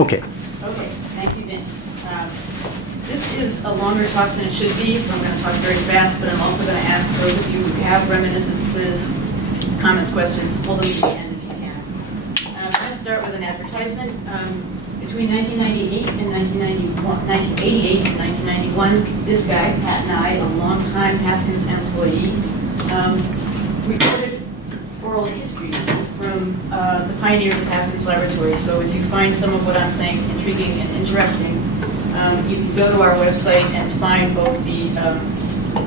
Okay. Okay, thank you, Vince. This is a longer talk than it should be, so I'm going to talk very fast, but I'm also going to ask those of you who have reminiscences, comments, questions, hold them to the end if you can. I'm going to start with an advertisement. Between 1998 and 1988 and 1991, this guy, Pat and I, a longtime Haskins employee, recorded oral histories from the pioneers of Haskins Laboratories. So if you find some of what I'm saying intriguing and interesting, you can go to our website and find both the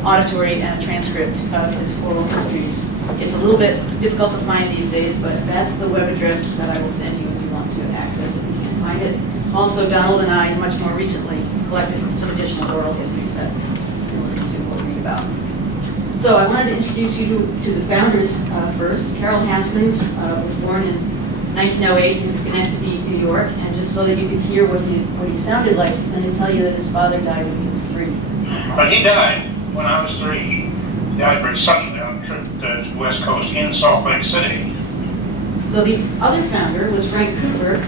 auditory and a transcript of his oral histories. It's a little bit difficult to find these days, but that's the web address that I will send you if you want to access it and can't find it. Also, Donald and I, much more recently, collected some additional oral histories that you can listen to or read about. So I wanted to introduce you to the founders first. Carol Haskins was born in 1908 in Schenectady, New York, and just so that you could hear what he sounded like, he's going to tell you that his father died when he was 3. But he died when I was 3. He died very suddenly on a trip to the West Coast in Salt Lake City. So the other founder was Frank Cooper,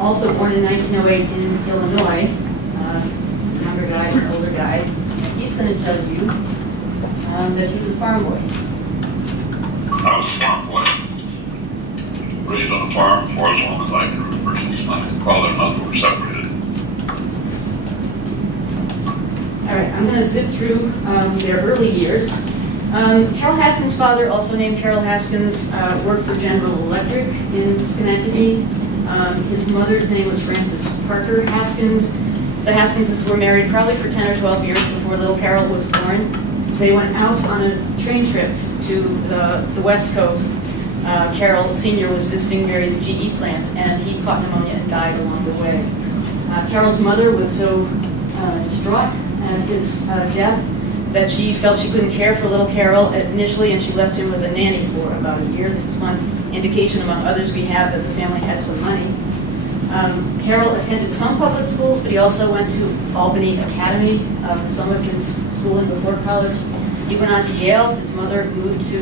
also born in 1908 in Illinois. He's a younger guy, an older guy. And he's going to tell you that he was a farm boy. I was a farm boy. Raised on a farm for as long as I can remember, since my father and mother were separated. All right, I'm going to zip through their early years. Carol Haskins' father, also named Carol Haskins, worked for General Electric in Schenectady. His mother's name was Frances Parker Haskins. The Haskinses were married probably for 10 or 12 years before little Carol was born. They went out on a train trip to the West Coast. Carol Sr. was visiting various GE plants, and he caught pneumonia and died along the way. Carol's mother was so distraught at his death that she felt she couldn't care for little Carol initially, and she left him with a nanny for about a year. This is one indication among others we have that the family had some money. Carol attended some public schools, but he also went to Albany Academy for some of his schooling before college. He went on to Yale. His mother moved to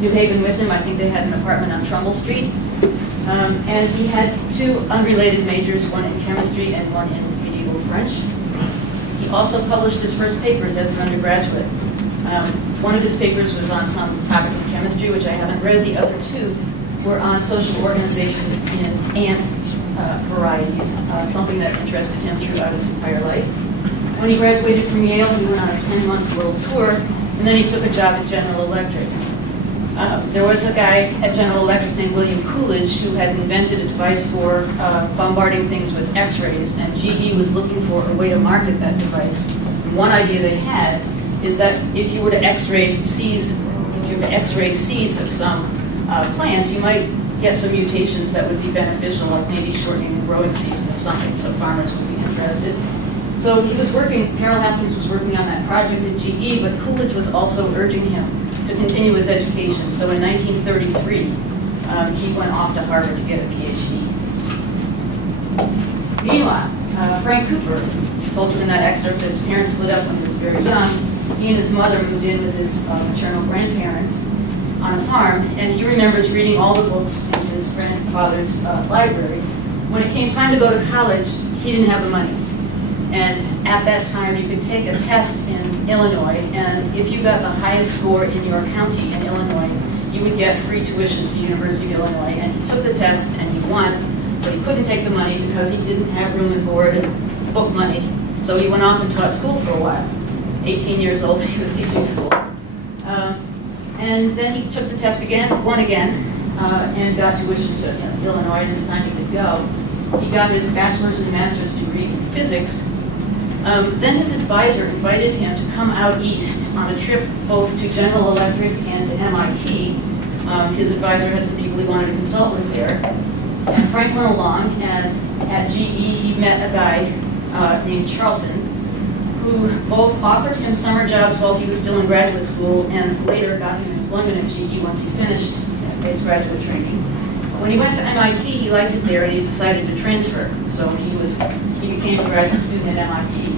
New Haven with him. I think they had an apartment on Trumbull Street. And he had 2 unrelated majors, one in chemistry and one in medieval French. He also published his first papers as an undergraduate. One of his papers was on some topic of chemistry, which I haven't read. The other 2 were on social organization in ant varieties, something that interested him throughout his entire life. When he graduated from Yale, he went on a 10-month world tour, and then he took a job at General Electric. There was a guy at General Electric named William Coolidge who had invented a device for bombarding things with X-rays, and GE was looking for a way to market that device. And one idea they had is that if you were to X-ray seeds, of some plants, you might get some mutations that would be beneficial, like maybe shortening the growing season of something, so farmers would be interested. So he was working, Carol Haskins was working on that project at GE, but Coolidge was also urging him to continue his education. So in 1933, he went off to Harvard to get a PhD. Meanwhile, Frank Cooper told you in that excerpt that his parents split up when he was very young. He and his mother moved in with his maternal grandparents on a farm, and he remembers reading all the books in his grandfather's library. When it came time to go to college, he didn't have the money. And at that time, you could take a test in Illinois, and if you got the highest score in your county in Illinois, you would get free tuition to University of Illinois. And he took the test, and he won, but he couldn't take the money because he didn't have room and board and book money. So he went off and taught school for a while. 18 years old, he was teaching school. And then he took the test again, won again, and got tuition to Illinois, and this time he could go. He got his bachelor's and master's degree in physics. Then his advisor invited him to come out east on a trip both to General Electric and to MIT. His advisor had some people he wanted to consult with there. And Frank went along, and at GE he met a guy named Charlton, who both offered him summer jobs while he was still in graduate school and later got him employment at GE once he finished his graduate training. When he went to MIT, he liked it there and he decided to transfer. So he became a graduate student at MIT.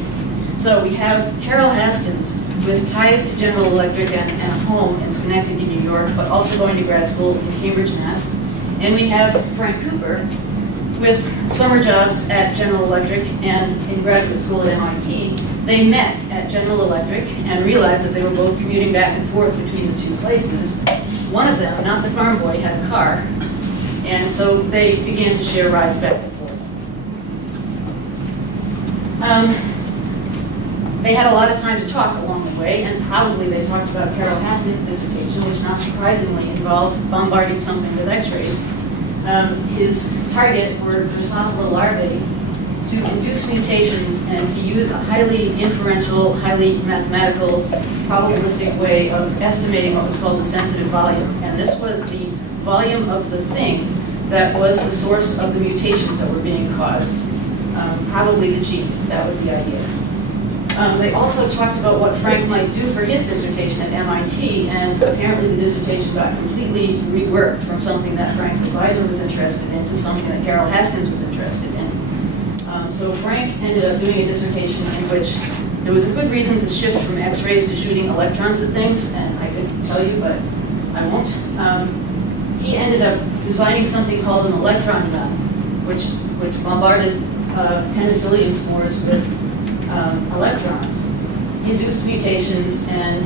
So we have Carol Haskins with ties to General Electric and a home in Schenectady, New York, but also going to grad school in Cambridge, Mass. And we have Frank Cooper, with summer jobs at General Electric and in graduate school at MIT, they met at General Electric and realized that they were both commuting back and forth between the two places. One of them, not the farm boy, had a car, and so they began to share rides back and forth. They had a lot of time to talk along the way, and probably they talked about Carol Haskins' dissertation, which not surprisingly involved bombarding something with X-rays. His target were Drosophila larvae to induce mutations and to use a highly inferential, highly mathematical, probabilistic way of estimating what was called the sensitive volume. And this was the volume of the thing that was the source of the mutations that were being caused. Probably the gene, that was the idea. They also talked about what Frank might do for his dissertation at MIT, and apparently the dissertation got completely reworked from something that Frank's advisor was interested in to something that Carol Haskins was interested in. So Frank ended up doing a dissertation in which there was a good reason to shift from X-rays to shooting electrons at things, and I could tell you, but I won't. He ended up designing something called an electron gun, which bombarded penicillium spores with electrons, induced mutations, and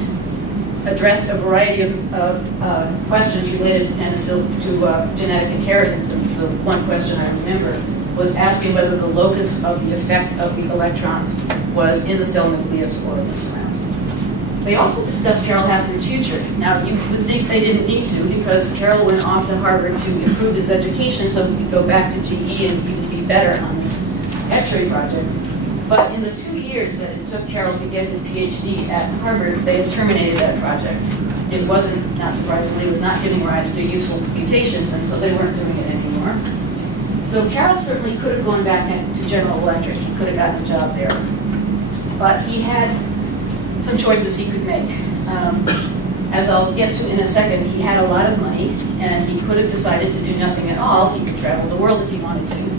addressed a variety of questions related to genetic inheritance. And the one question I remember was asking whether the locus of the effect of the electrons was in the cell nucleus or in the surround. They also discussed Carol Haskins' future. Now, you would think they didn't need to, because Carol went off to Harvard to improve his education so he could go back to GE and he would be better on this X-ray project. But in the 2 years that it took Carol to get his PhD at Harvard, they had terminated that project. It wasn't, not surprisingly, was not giving rise to useful mutations, and so they weren't doing it anymore. So Carol certainly could have gone back to General Electric. He could have gotten a job there. But he had some choices he could make. As I'll get to in a second, he had a lot of money, and he could have decided to do nothing at all. He could travel the world if he wanted to.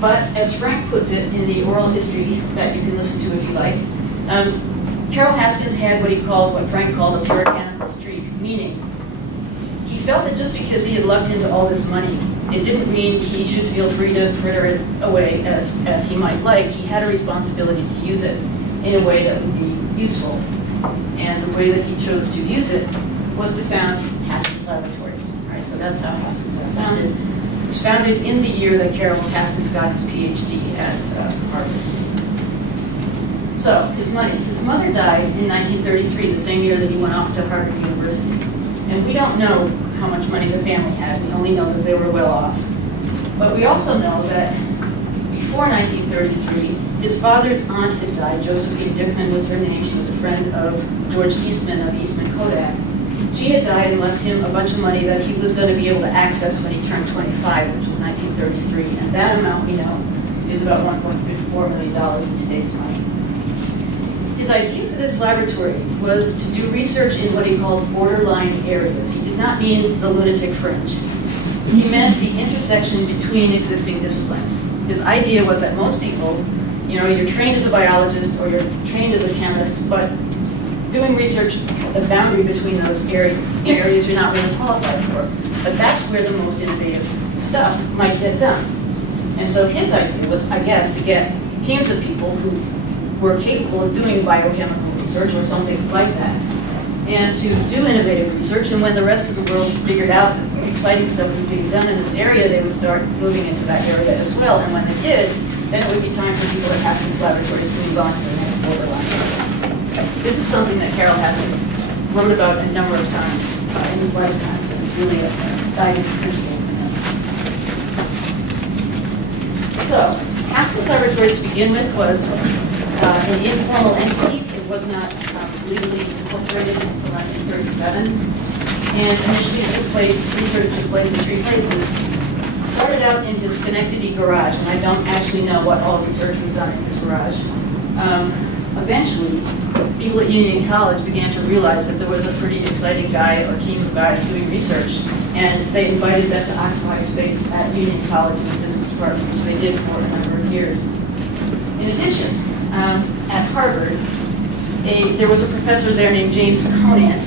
But as Frank puts it in the oral history that you can listen to if you like, Carol Haskins had what Frank called a puritanical streak, meaning he felt that just because he had lucked into all this money, it didn't mean he should feel free to fritter it away as he might like. He had a responsibility to use it in a way that would be useful. And the way that he chose to use it was to found Haskins Laboratories. Right? So that's how Haskins got founded. It was founded in the year that Carol Haskins got his PhD at Harvard. So, his money. His mother died in 1933, the same year that he went off to Harvard University. And we don't know how much money the family had. We only know that they were well off. But we also know that before 1933, his father's aunt had died. Josephine Dickman was her name. She was a friend of George Eastman of Eastman Kodak. She had died and left him a bunch of money that he was going to be able to access when he turned 25, which was 1933. And that amount, we know, is about $1.54 million in today's money. His idea for this laboratory was to do research in what he called borderline areas. He did not mean the lunatic fringe. He meant the intersection between existing disciplines. His idea was that most people, you're trained as a biologist or you're trained as a chemist, but doing research at the boundary between those areas you're not really qualified for. But that's where the most innovative stuff might get done. And so his idea was, I guess, to get teams of people who were capable of doing biochemical research or something like that, and to do innovative research. And when the rest of the world figured out that exciting stuff was being done in this area, they would start moving into that area as well. And when they did, then it would be time for people at Haskins Laboratories to move on to the next borderline area. This is something that Carol Haskins wrote about a number of times in his lifetime. It was really a guidance principle for him. So, Haskins Laboratories to begin with was an informal entity. It was not legally incorporated until 1937. And initially research took place in 3 places. Started out in his Schenectady garage, and I don't actually know what all research was done in his garage. Eventually, people at Union College began to realize that there was a pretty exciting guy or team of guys doing research, and they invited them to occupy space at Union College in the physics department, which they did for a number of years. In addition, at Harvard, there was a professor there named James Conant.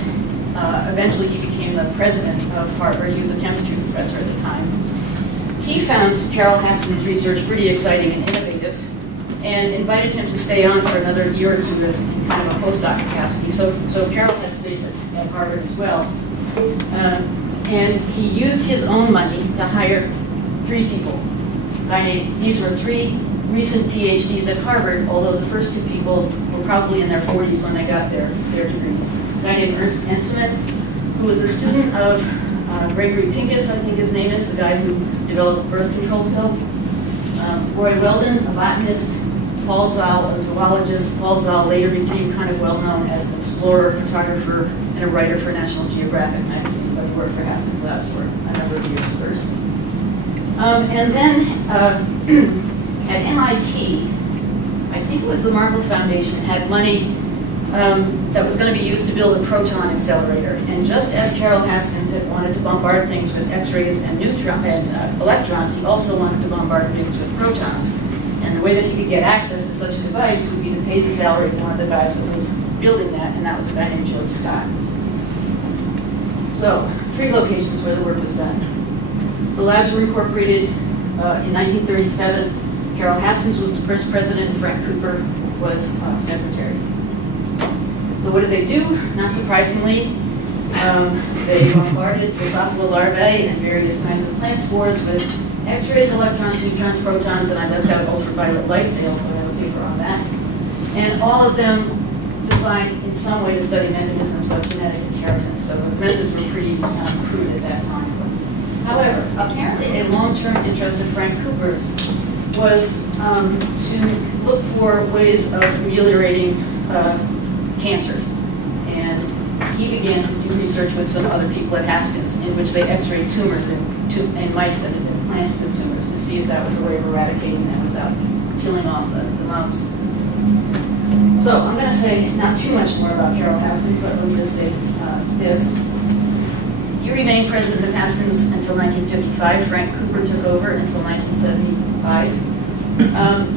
Eventually, he became the president of Harvard. He was a chemistry professor at the time. He he found Carol Haskins' research pretty exciting and innovative, and invited him to stay on for another year or two as in kind of a postdoc capacity. So Carol had space at Harvard as well. And he used his own money to hire 3 people. These were 3 recent PhDs at Harvard, although the first 2 people were probably in their 40s when they got their degrees. A guy named Ernst Enstmann, who was a student of Gregory Pincus, I think his name is, the guy who developed the birth control pill. Roy Weldon, a botanist. Paul Zahl, a zoologist. Paul Zahl later became kind of well known as an explorer, photographer, and a writer for National Geographic magazine, but he worked for Haskins Labs for a number of years first. And then at MIT, I think it was the Markle Foundation, had money that was going to be used to build a proton accelerator. And just as Carol Haskins had wanted to bombard things with X-rays and electrons, he also wanted to bombard things with protons. And the way that he could get access to such a device would be to pay the salary of one of the guys that was building that, and that was a guy named George Scott. So, 3 locations where the work was done. The labs were incorporated in 1937. Carol Haskins was the first president, and Frank Cooper was secretary. So what did they do? Not surprisingly, they bombarded Drosophila larvae and various kinds of plant spores with X-rays, electrons, neutrons, protons, and I left out ultraviolet light. They also have a paper on that. And all of them designed in some way to study mechanisms of genetic inheritance. So the methods were pretty crude at that time. However, apparently a long-term interest of Frank Cooper's was to look for ways of ameliorating cancer. And he began to do research with some other people at Haskins in which they X-rayed tumors in mice that had been planted with tumors to see if that was a way of eradicating them without killing off the mouse. So I'm going to say not too much more about Carol Haskins, but let me just say this. He remained president of Haskins until 1955. Frank Cooper took over until 1975.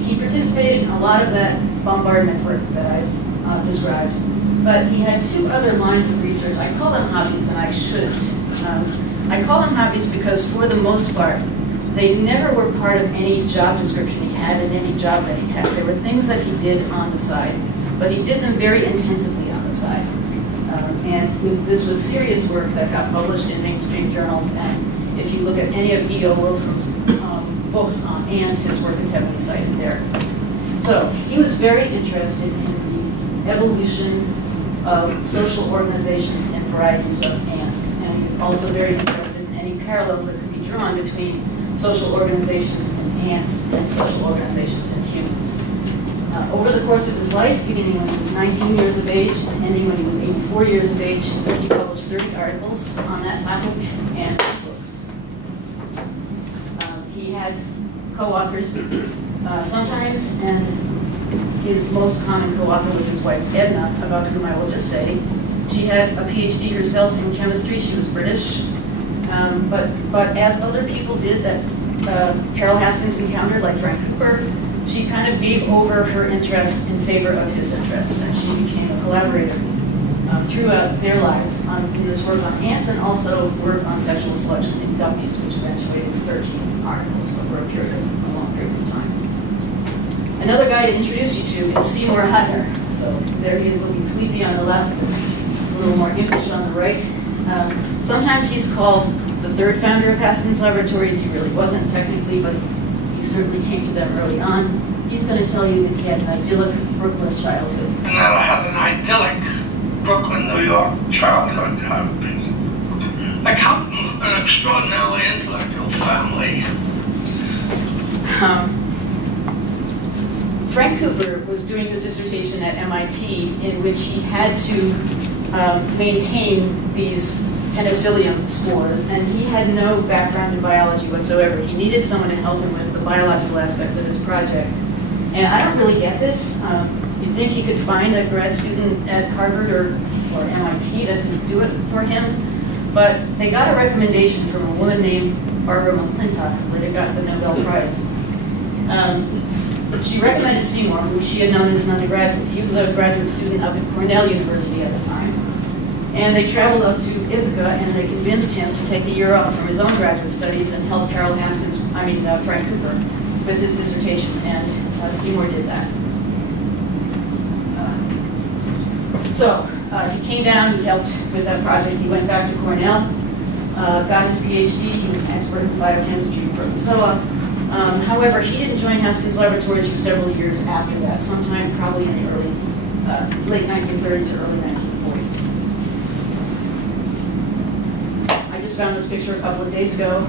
He participated in a lot of that bombardment work that I've described. But he had 2 other lines of research. I call them hobbies, and I shouldn't. I call them hobbies because, for the most part, they never were part of any job description he had in any job that he had. They were things that he did on the side, but he did them very intensively on the side. And this was serious work that got published in mainstream journals, and if you look at any of E.O. Wilson's books on ants, his work is heavily cited there. So he was very interested in the evolution of social organizations and varieties of ants, and he was also very interested in any parallels that could be drawn between social organizations in ants and social organizations in humans. Over the course of his life, beginning when he was 19 years of age and ending when he was 84 years of age, he published 30 articles on that topic and books. He had co-authors sometimes, and his most common co-author was his wife Edna, about whom I will just say. She had a PhD herself in chemistry. She was British. But as other people did that Carol Haskins encountered, like Frank Cooper, she kind of gave over her interests in favor of his interests, and she became a collaborator throughout their lives in this work on ants and also work on sexual selection in guppies, which eventuated in 13 articles over a long period of time. Another guy to introduce you to is Seymour Hutner. So there he is looking sleepy on the left, a little more impish on the right. Sometimes he's called the 3rd founder of Haskins Laboratories. He really wasn't technically, but he certainly came to them early on. He's going to tell you that he had an idyllic Brooklyn childhood. And that I had an idyllic Brooklyn, New York childhood. I come from an extraordinarily intellectual family. Frank Cooper was doing his dissertation at MIT, in which he had to maintain these penicillium spores, and he had no background in biology whatsoever. He needed someone to help him with the biological aspects of his project. And I don't really get this. You'd think he could find a grad student at Harvard or MIT that could do it for him, but they got a recommendation from a woman named Barbara McClintock, who later got the Nobel Prize. She recommended Seymour, who she had known as an undergraduate. He was a graduate student up at Cornell University at the time. And they traveled up to Ithaca, and they convinced him to take a year off from his own graduate studies and help Carol Haskins Frank Cooper, with his dissertation, and Seymour did that. He came down, he helped with that project, he went back to Cornell, got his PhD, he was an expert in biochemistry and protozoa. However, he didn't join Haskins Laboratories for several years after that, sometime probably in the late 1930s or early 1940s. I just found this picture a couple of days ago.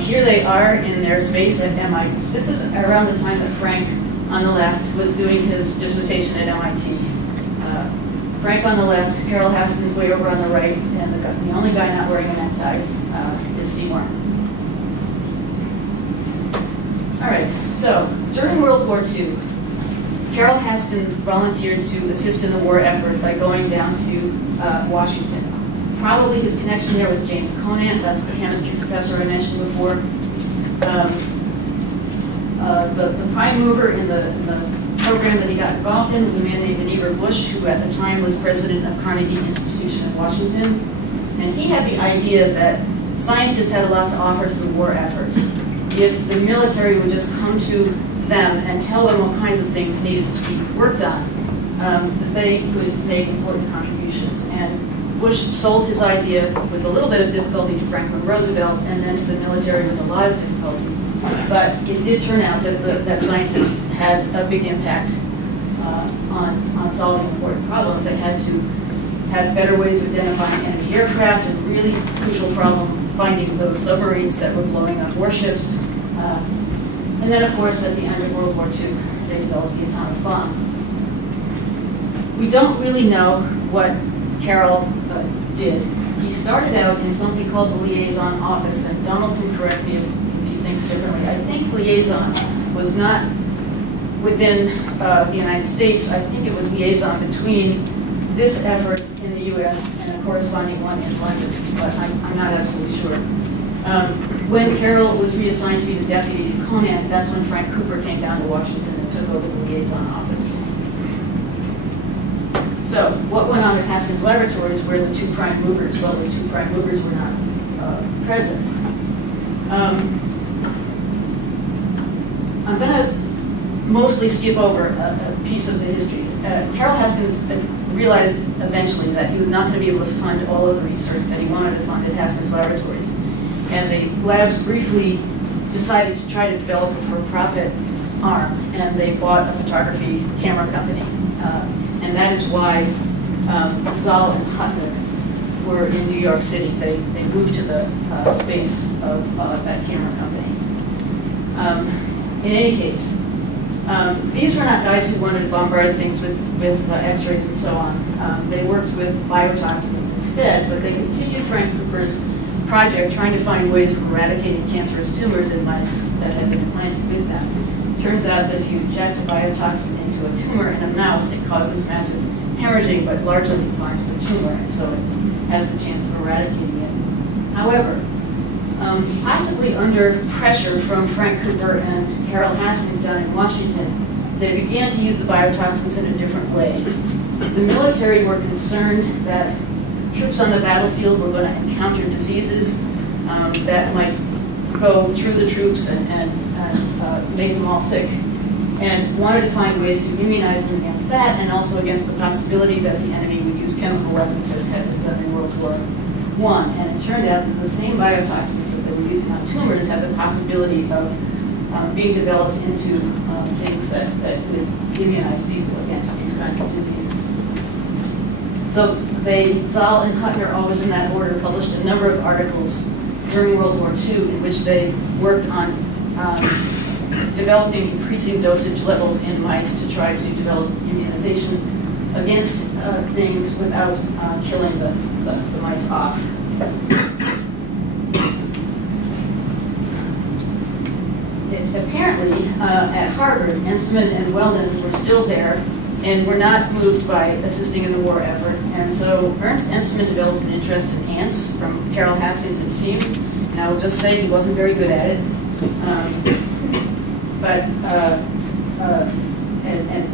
Here they are in their space at MIT. This is around the time that Frank, on the left, was doing his dissertation at MIT. Frank on the left, Carol Haskins way over on the right, and the only guy not wearing a necktie is Seymour. All right, so during World War II, Carol Haskins volunteered to assist in the war effort by going down to Washington. Probably his connection there was James Conant, that's the chemistry professor I mentioned before. The prime mover in the program that he got involved in was a man named Vannevar Bush, who at the time was president of Carnegie Institution in Washington. And he had the idea that scientists had a lot to offer to the war effort. If the military would just come to them and tell them what kinds of things needed to be worked on, they could make important contributions. And Bush sold his idea with a little bit of difficulty to Franklin Roosevelt, and then to the military with a lot of difficulty. But it did turn out that scientists had a big impact on solving important problems. They had to have better ways of identifying enemy aircraft, and really crucial problem finding those submarines that were blowing up warships. And then, of course, at the end of World War II, they developed the atomic bomb. We don't really know what Carroll did. He started out in something called the liaison office, and Donald can correct me if he thinks differently. I think liaison was not within the United States. I think it was liaison between this effort in the US and a corresponding one in London, but I'm not absolutely sure. When Carroll was reassigned to be the deputy to Conant, that's when Frank Cooper came down to Washington and took over the liaison office. So, what went on at Haskins Laboratories were the two prime movers? Well, the two prime movers were not present. I'm going to mostly skip over a piece of the history. Carol Haskins realized eventually that he was not going to be able to fund all of the research that he wanted to fund at Haskins Laboratories. And the labs briefly decided to try to develop a for-profit arm, and they bought a photography camera company. And that is why Zoll and Hutner were in New York City. They moved to the space of that camera company. In any case, these were not guys who wanted to bombard things with X-rays and so on. They worked with biotoxins instead, but they continued Frank Cooper's project trying to find ways of eradicating cancerous tumors in mice that had been implanted with them. Turns out that if you inject a biotoxin into a tumor in a mouse, it causes massive hemorrhaging, but largely confined to the tumor, and so it has the chance of eradicating it. However, possibly under pressure from Frank Cooper and Carol Haskins down in Washington, they began to use the biotoxins in a different way. The military were concerned that troops on the battlefield were going to encounter diseases that might go through the troops and make them all sick, and wanted to find ways to immunize them against that, and also against the possibility that the enemy would use chemical weapons as had been done in World War I. And it turned out that the same biotoxins that they were using on tumors had the possibility of being developed into things that could immunize people against these kinds of diseases. So Zoll and Hutner, always in that order, published a number of articles during World War II in which they worked on developing increasing dosage levels in mice to try to develop immunization against things without killing the mice off. Apparently, at Harvard, Enseman and Weldon were still there and were not moved by assisting in the war effort. And so Ernst Enseman developed an interest in ants from Carol Haskins, it seems. And I will just say he wasn't very good at it.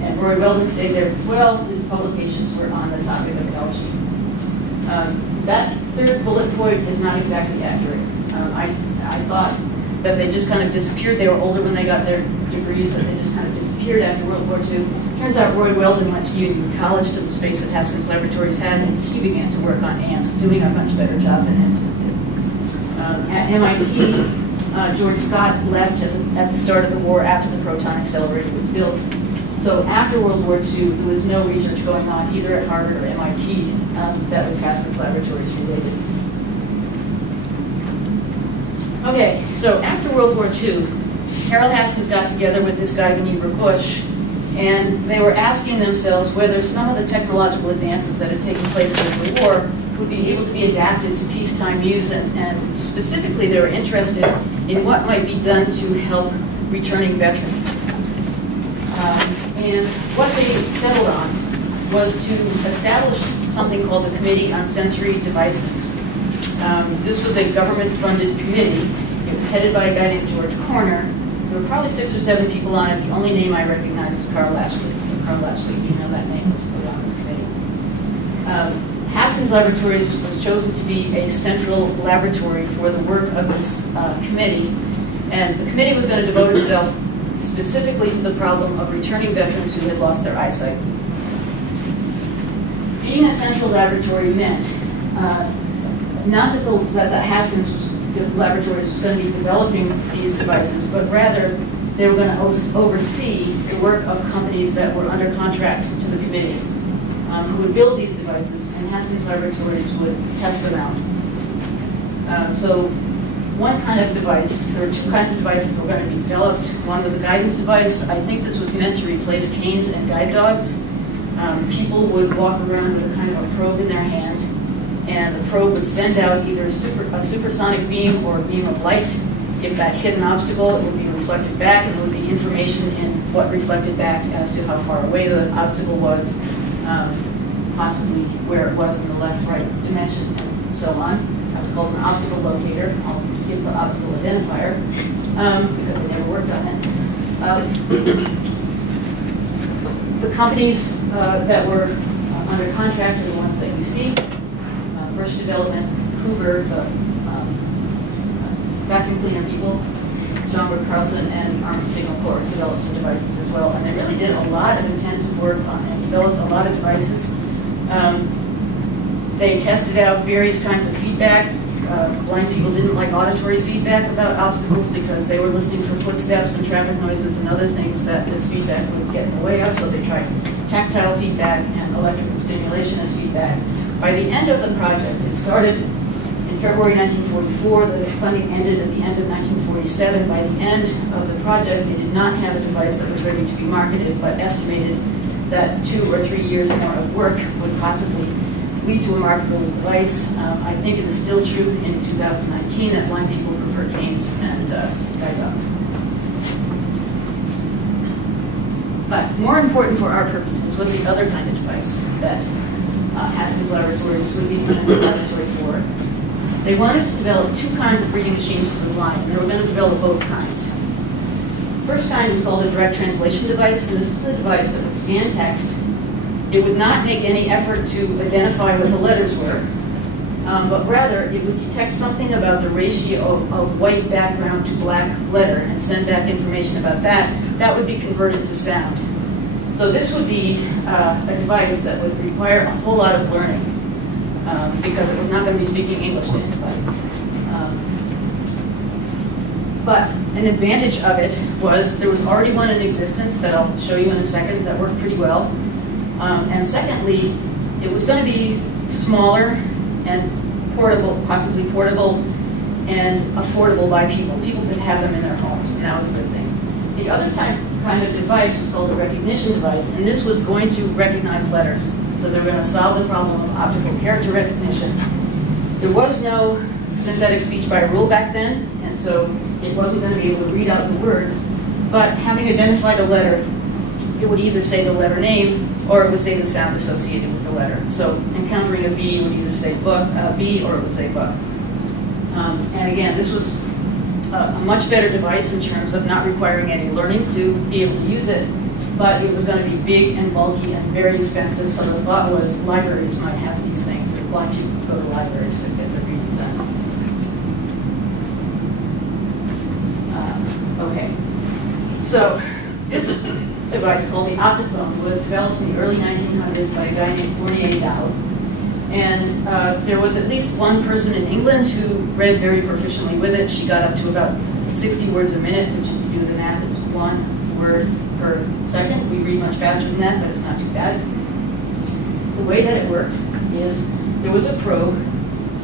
And Roy Weldon stayed there as well. His publications were on the topic of algae. That third bullet point is not exactly accurate. I thought that they just kind of disappeared. They were older when they got their degrees, that they just kind of disappeared after World War II. Turns out Roy Weldon went to Union College, to the space that Haskins Laboratories had, and he began to work on ants, doing a much better job than Haskins did. At MIT, George Scott left at the start of the war after the proton accelerator was built. So after World War II, there was no research going on either at Harvard or MIT that was Haskins Laboratories related. Okay, so after World War II, Harold Haskins got together with this guy, Vannevar Bush, and they were asking themselves whether some of the technological advances that had taken place during the war would be able to be adapted to peacetime use, and specifically they were interested in what might be done to help returning veterans. And what they settled on was to establish something called the Committee on Sensory Devices. This was a government-funded committee. It was headed by a guy named George Corner. There were probably 6 or 7 people on it. The only name I recognize is Carl Lashley. So Carl Lashley, if you know that name, was on this committee. Haskins Laboratories was chosen to be a central laboratory for the work of this committee. And the committee was going to devote itself specifically to the problem of returning veterans who had lost their eyesight. Being a central laboratory meant not that the Haskins Laboratories was going to be developing these devices, but rather they were going to oversee the work of companies that were under contract to the committee, who would build these devices, and Haskins Laboratories would test them out. So one kind of device, there were 2 kinds of devices that were going to be developed. One was a guidance device. I think this was meant to replace canes and guide dogs. People would walk around with a kind of a probe in their hand, and the probe would send out either a supersonic beam or a beam of light. If that hit an obstacle, it would be reflected back, and there would be information in what reflected back as to how far away the obstacle was, possibly where it was in the left-right dimension, and so on. That was called an obstacle locator. I'll skip the obstacle identifier because I never worked on it. The companies that were under contract are the ones that you see. First Development, Hoover, the vacuum cleaner people, Stromberg Carlson, and Army Signal Corps developed some devices as well. And they really did a lot of intensive work on it, developed a lot of devices. They tested out various kinds of feedback. Blind people didn't like auditory feedback about obstacles because they were listening for footsteps and traffic noises and other things that this feedback would get in the way of, so they tried tactile feedback and electrical stimulation as feedback. By the end of the project, it started in February 1944, the funding ended at the end of 1947. By the end of the project, it did not have a device that was ready to be marketed, but estimated that 2 or 3 years more of work would possibly lead to a marketable device. I think it is still true in 2019 that blind people prefer canes and guide dogs. But more important for our purposes was the other kind of device that Haskins Laboratories would be the central laboratory for. They wanted to develop 2 kinds of reading machines to the blind, and they were going to develop both kinds. The first kind was called a direct translation device, and this is a device that would scan text. It would not make any effort to identify what the letters were, but rather it would detect something about the ratio of white background to black letter and send back information about that. That would be converted to sound. So this would be a device that would require a whole lot of learning because it was not going to be speaking English to anybody. But an advantage of it was there was already one in existence that I'll show you in a second that worked pretty well. And secondly, it was going to be smaller and portable, possibly portable, and affordable by people. People could have them in their homes, and that was a good thing. The other kind of device was called a recognition device, and this was going to recognize letters. So they were going to solve the problem of optical character recognition. There was no synthetic speech by rule back then, and so it wasn't going to be able to read out the words, but having identified a letter, it would either say the letter name or it would say the sound associated with the letter. So encountering a B would either say book, B, or it would say book. And again, this was a much better device in terms of not requiring any learning to be able to use it, but it was going to be big and bulky and very expensive, so the thought was libraries might have these things, if blind people could go to libraries to get their reading done. Okay. So this device called the optophone was developed in the early 1900s by a guy named Fournier Dow. And there was at least one person in England who read very proficiently with it. She got up to about 60 words a minute, which if you do the math is 1 word per second. We read much faster than that, but it's not too bad. The way that it worked is there was a probe,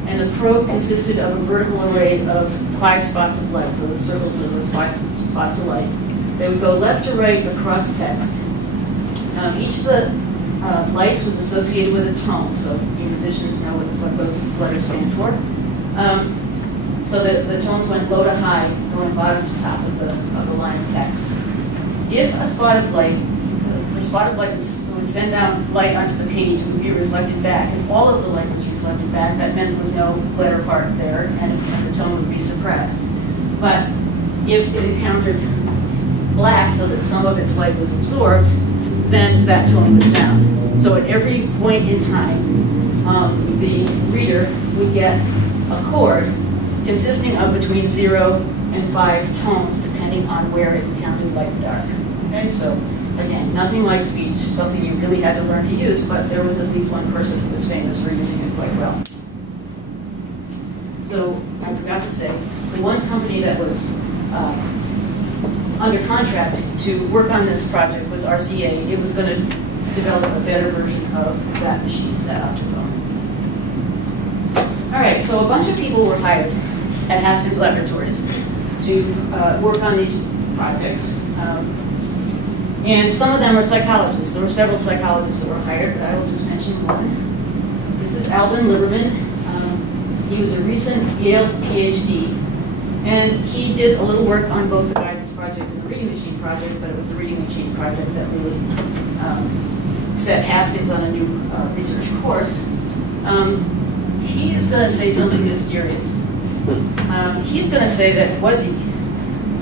and the probe consisted of a vertical array of 5 spots of light. So the circles are those 5 spots of light. They would go left to right across text. Each of the lights was associated with a tone, so you musicians know what those letters stand for. So the tones went low to high, going bottom to top of the line of text. If a spot of light, the spot of light would send down light onto the page, it would be reflected back. If all of the light was reflected back, that meant there was no letter part there, and the tone would be suppressed. But if it encountered black, so that some of its light was absorbed, then that tone would sound. So at every point in time, the reader would get a chord consisting of between 0 and 5 tones, depending on where it encountered light and dark. Okay, so again, nothing like speech, something you really had to learn to use, but there was at least one person who was famous for using it quite well. So I forgot to say, the one company that was under contract to work on this project was RCA. It was going to develop a better version of that machine, that optophone. All right, so a bunch of people were hired at Haskins Laboratories to work on these projects. And some of them were psychologists. There were several psychologists that were hired, but I will just mention one. This is Alvin Lieberman. He was a recent Yale PhD, and he did a little work on both the guidance project and the reading machine project, but it was the reading machine project that really set Haskins on a new research course. He is going to say something mysterious. He's going to say that WSI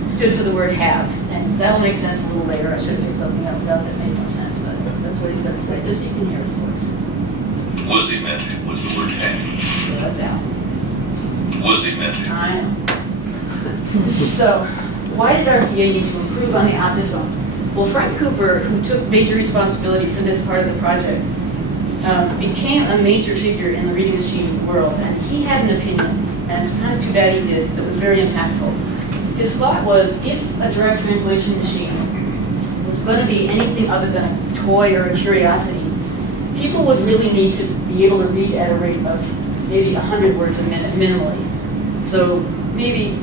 stood for the word have, and that'll make sense a little later. I should have picked something else out that made no sense, but that's what he's going to say. Just so you can hear his voice. WSI meant was the word have. Yeah, that's out. WSI meant. I know. So, why did RCA need to improve on the optophone? Well, Frank Cooper, who took major responsibility for this part of the project, became a major figure in the reading machine world, and he had an opinion, and it's kind of too bad he did, that was very impactful. His thought was, if a direct translation machine was going to be anything other than a toy or a curiosity, people would really need to be able to read at a rate of maybe 100 words a minute, minimally. So maybe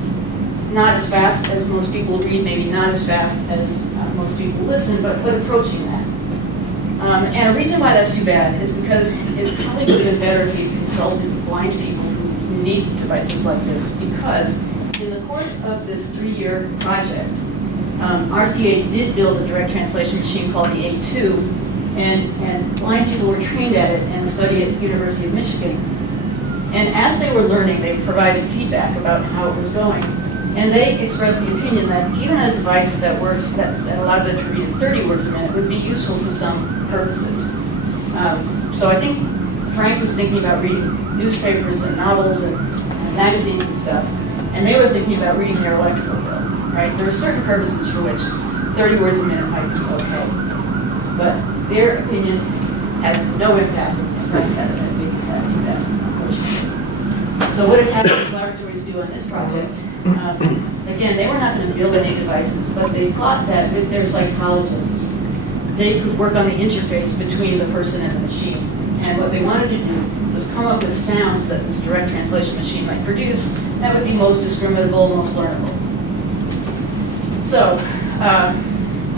not as fast as most people read, maybe not as fast as most people listen, but approaching that. And a reason why that's too bad is because it probably would have been better if you consulted blind people who need devices like this, because in the course of this 3-year project, RCA did build a direct translation machine called the A2, and blind people were trained at it in a study at the University of Michigan. And as they were learning, they provided feedback about how it was going. And they expressed the opinion that even a device that works, that allowed them to read at 30 words a minute would be useful for some purposes. So I think Frank was thinking about reading newspapers and novels and magazines and stuff, and they were thinking about reading their electrical bill, right? There were certain purposes for which 30 words a minute might be okay. But their opinion had no impact, and Frank's had a big impact to that, unfortunately. So what did Haskins Laboratories do on this project? Again, they were not going to build any devices, but they thought that with their psychologists, they could work on the interface between the person and the machine. And what they wanted to do was come up with sounds that this direct translation machine might produce that would be most discriminable, most learnable. So,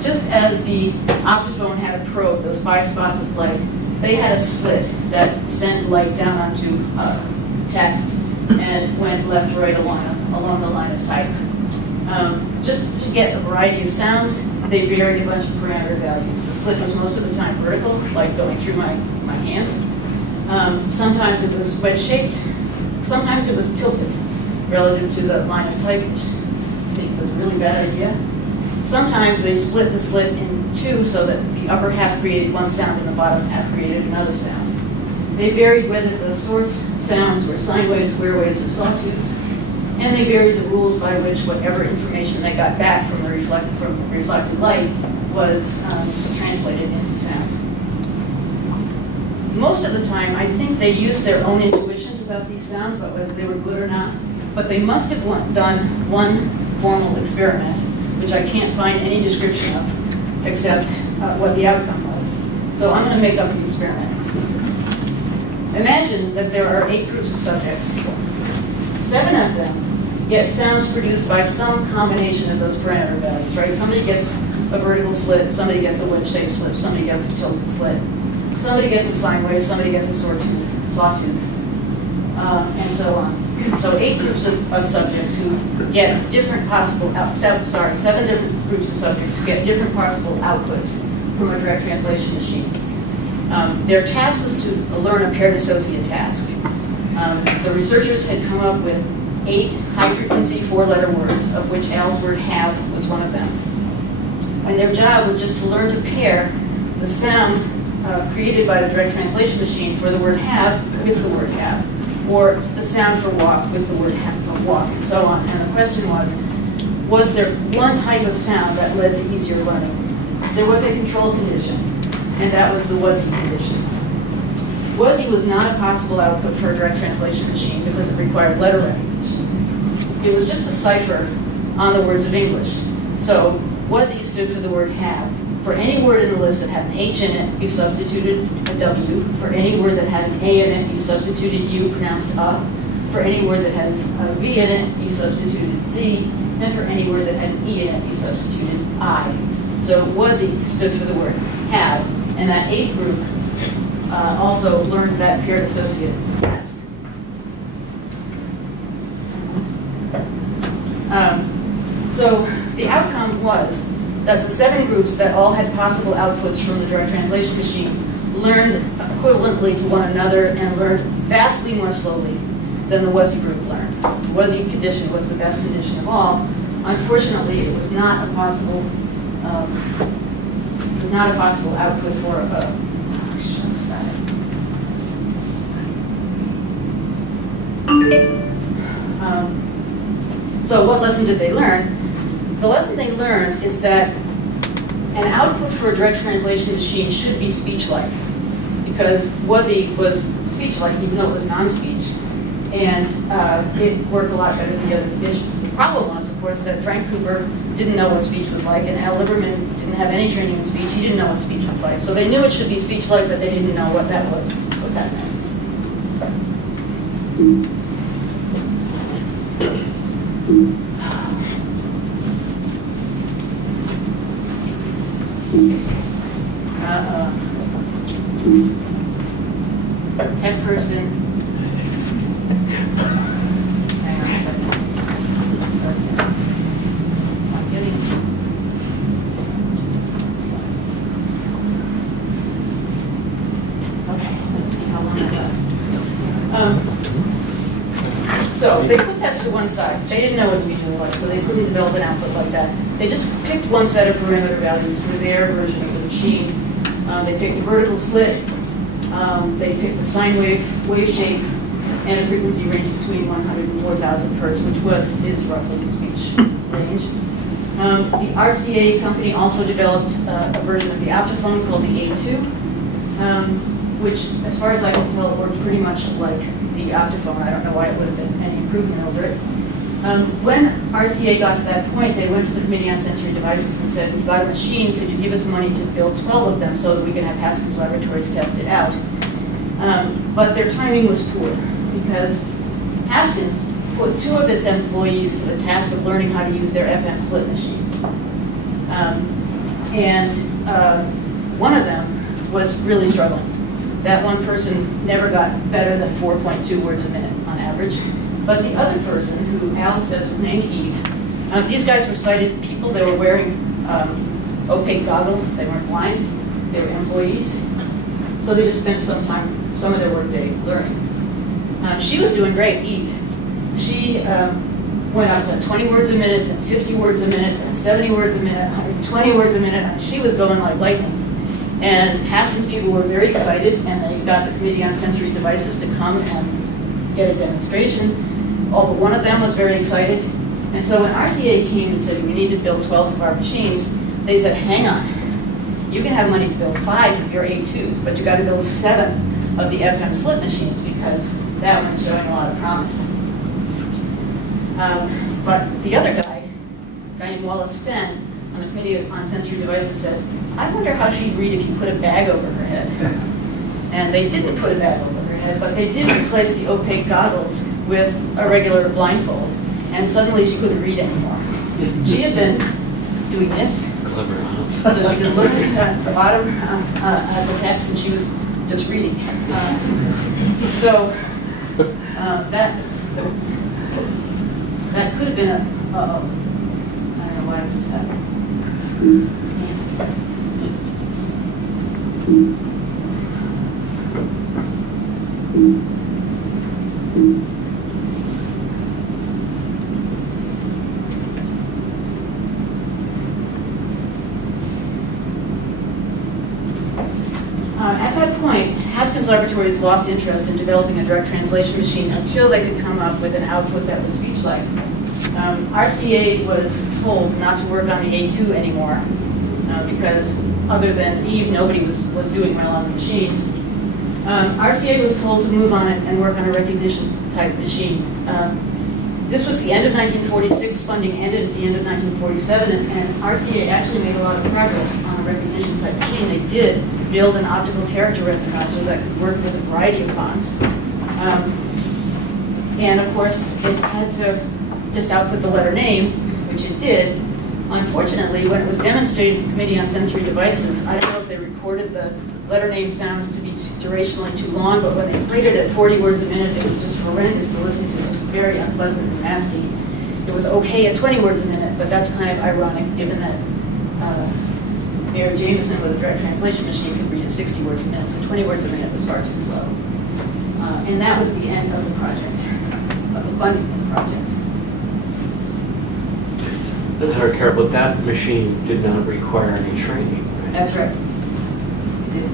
just as the optophone had a probe, those 5 spots of light, they had a slit that sent light down onto text and went left to right along the line of type. Just to get a variety of sounds, they varied a bunch of parameter values. The slit was most of the time vertical, like going through my hands. Sometimes it was wedge-shaped. Sometimes it was tilted relative to the line of type, which I think was a really bad idea. Sometimes they split the slit in 2 so that the upper half created one sound and the bottom half created another sound. They varied whether the source sounds were sine waves, square waves, or sawtooths. and they varied the rules by which whatever information they got back from the reflected light was translated into sound. Most of the time, I think they used their own intuitions about these sounds, about whether they were good or not, but they must have done one formal experiment, which I can't find any description of, except what the outcome was. So I'm going to make up the experiment. Imagine that there are 8 groups of subjects. 7 of them get sounds produced by some combination of those parameter values, right? Somebody gets a vertical slit, somebody gets a wedge-shaped slit, somebody gets a tilted slit, somebody gets a sine wave, somebody gets a sawtooth, and so on. So 8 groups of subjects who get different possible, 7 different groups of subjects who get different possible outputs from a direct translation machine. Their task was to learn a paired associate task. The researchers had come up with 8 high-frequency 4-letter words, of which Al's word have was one of them. And their job was just to learn to pair the sound created by the direct translation machine for the word have with the word have, or the sound for walk with the word walk, and so on. And the question was there one type of sound that led to easier learning? There was a control condition, and that was the was-he condition. Was-he was not a possible output for a direct translation machine because it required letter recognition. It was just a cipher on the words of English. So was-he stood for the word have. For any word in the list that had an H in it, you substituted a W. For any word that had an A in it, you substituted U, pronounced a. For any word that has a V in it, you substituted Z. And for any word that had an E in it, you substituted I. So was-he stood for the word have. And that 8th group also learned that paired associate task. So the outcome was that the 7 groups that all had possible outputs from the direct translation machine learned equivalently to one another and learned vastly more slowly than the was-he group learned. The was-he condition was the best condition of all. Unfortunately, it was not a possible output for a so what lesson did they learn? The lesson they learned is that an output for a direct translation machine should be speech-like, because was-he was speech-like even though it was non-speech, and it worked a lot better than the other conditions. The problem was, of course, that Frank Cooper didn't know what speech was like, and Al Lieberman didn't have any training in speech. He didn't know what speech was like. So they knew it should be speech-like, but they didn't know what that was, what that meant. Tech person. Hang on a second. Let's start again. I'm getting. Okay, let's see how long that lasts. So they put that to one side. They didn't know what speech was like, so they couldn't develop an output like that. They just picked one set of parameter values for their version of the machine. They picked a vertical slit. They picked the sine wave shape and a frequency range between 100 and 4,000 hertz, which is roughly the speech range. The RCA company also developed a version of the optophone called the A2, which, as far as I can tell, worked pretty much like the optophone. I don't know why it would have been any improvement over it. When RCA got to that point, they went to the Committee on Sensory Devices and said, we've got a machine, could you give us money to build 12 of them so that we can have Haskins Laboratories test it out? But their timing was poor, because Haskins put 2 of its employees to the task of learning how to use their FM slit machine. One of them was really struggling. That one person never got better than 4.2 words a minute on average. But the other person, who Al says was named Eve, these guys were sighted people. They were wearing opaque goggles. They weren't blind. They were employees. So they just spent some of their workday learning. She was doing great, Eve. She went up to 20 words a minute, then 50 words a minute, then 70 words a minute, 120 words a minute. She was going like lightning. And Haskins people were very excited, and they got the Committee on Sensory Devices to come and get a demonstration. all but one of them was very excited. And so when RCA came and said, we need to build 12 of our machines, they said, hang on. You can have money to build 5 of your A2s, but you got to build 7 of the FM slit machines because that one's showing a lot of promise. But the other guy named Wallace Fenn, on the Committee on Sensory Devices said, I wonder how she'd read if you put a bag over her head. And they didn't put a bag over her head, but they did replace the opaque goggles with a regular blindfold. And suddenly she couldn't read anymore. She had been doing this, so she could look at the bottom at the text, and she was just reading. That could have been a, I don't know why this is happening. At that point, Haskins Laboratories lost interest in developing a direct translation machine until they could come up with an output that was speech-like. RCA was told not to work on the A2 anymore because other than Eve, nobody was doing well on the machines. RCA was told to move on it and work on a recognition-type machine. This was the end of 1946, funding ended at the end of 1947, and RCA actually made a lot of progress on a recognition-type machine. They did build an optical character recognizer that could work with a variety of fonts. And of course, it had to just output the letter name, which it did. Unfortunately, when it was demonstrated to the Committee on Sensory Devices, I don't know if they recorded the letter name sounds to be durationally too long, but when they played it at 40 words a minute, it was just horrendous to listen to. It was very unpleasant and nasty. It was okay at 20 words a minute, but that's kind of ironic given that Mary Jameson with a direct translation machine could read at 60 words a minute, so 20 words a minute was far too slow. And that was the end of the project, of the funding of the project. That's our care, but that machine did not require any training, right? That's right. It did.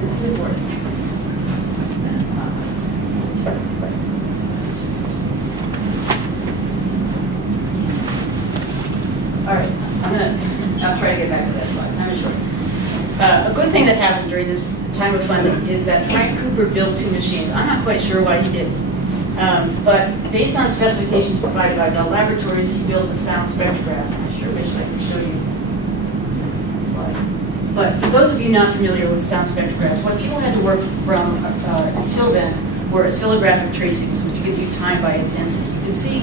This is important. All right, I'll try to get back to that slide. Time is short. A good thing that happened during this time of funding is that Frank Cooper built 2 machines. I'm not quite sure why he did. But based on specifications provided by Bell Laboratories, he built the sound spectrograph. I sure wish I could show you that slide. But for those of you not familiar with sound spectrographs, what people had to work from until then were oscillographic tracings, which give you time by intensity. You can see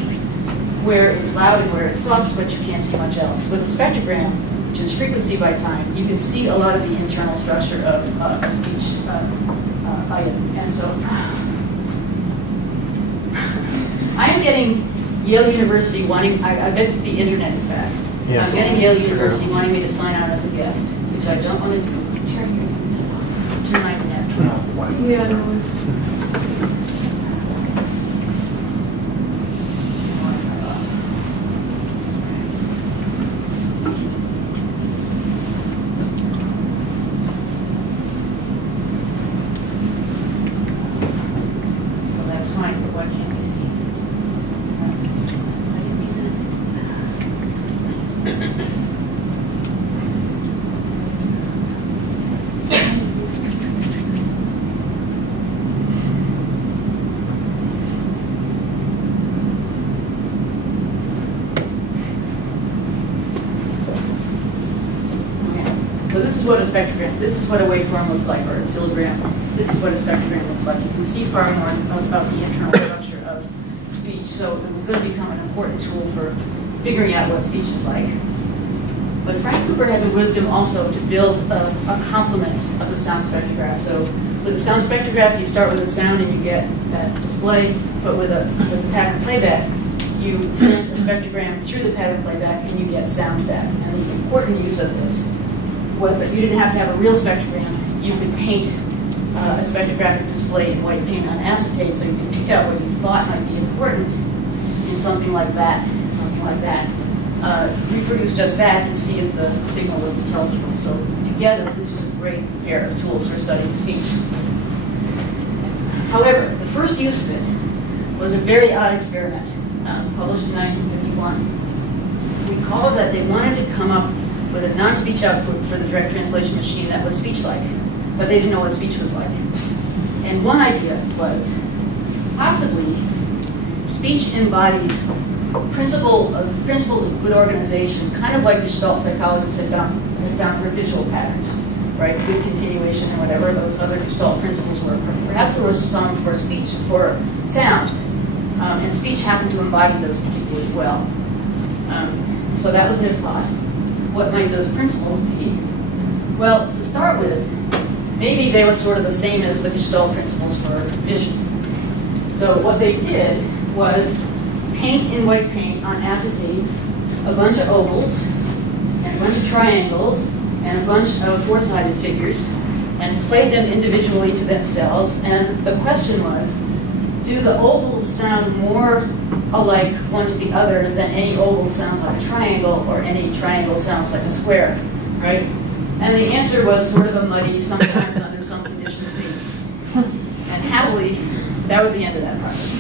where it's loud and where it's soft, but you can't see much else. With a spectrogram, which is frequency by time, you can see a lot of the internal structure of a speech item. And so I am getting Yale University wanting, I bet the internet is back. Yeah. I'm getting Yale University wanting me to sign on as a guest, which I don't want to do. Turn my net. Yeah, no. What a spectrogram, this is what a waveform looks like, or a oscillogram. This is what a spectrogram looks like. You can see far more about the internal structure of speech, so it was going to become an important tool for figuring out what speech is like. But Frank Cooper had the wisdom also to build a complement of the sound spectrograph. So with the sound spectrograph, you start with a sound and you get that display, but with a pattern playback, you send a spectrogram through the pattern playback and you get sound back. And the important use of this was that you didn't have to have a real spectrogram. You could paint a spectrographic display in white paint on acetate, so you can pick out what you thought might be important in something like that, reproduce just that and see if the signal was intelligible. So together, this was a great pair of tools for studying speech. However, the first use of it was a very odd experiment, published in 1951. We called that they wanted to come up with a non-speech output for the direct translation machine that was speech-like, but they didn't know what speech was like. And one idea was, possibly, speech embodies principles of good organization, kind of like Gestalt psychologists had found for visual patterns, right? Good continuation and whatever those other Gestalt principles were. Perhaps there was some for speech, for sounds, and speech happened to embody those particularly well. So that was their thought. What might those principles be? Well, to start with, maybe they were sort of the same as the Gestalt principles for vision. So what they did was paint in white paint on acetate a bunch of ovals and a bunch of triangles and a bunch of four-sided figures and played them individually to themselves. And the question was, do the ovals sound more alike one to the other than any oval sounds like a triangle or any triangle sounds like a square, right? And the answer was sort of a muddy, sometimes under some condition of being. And happily, that was the end of that project.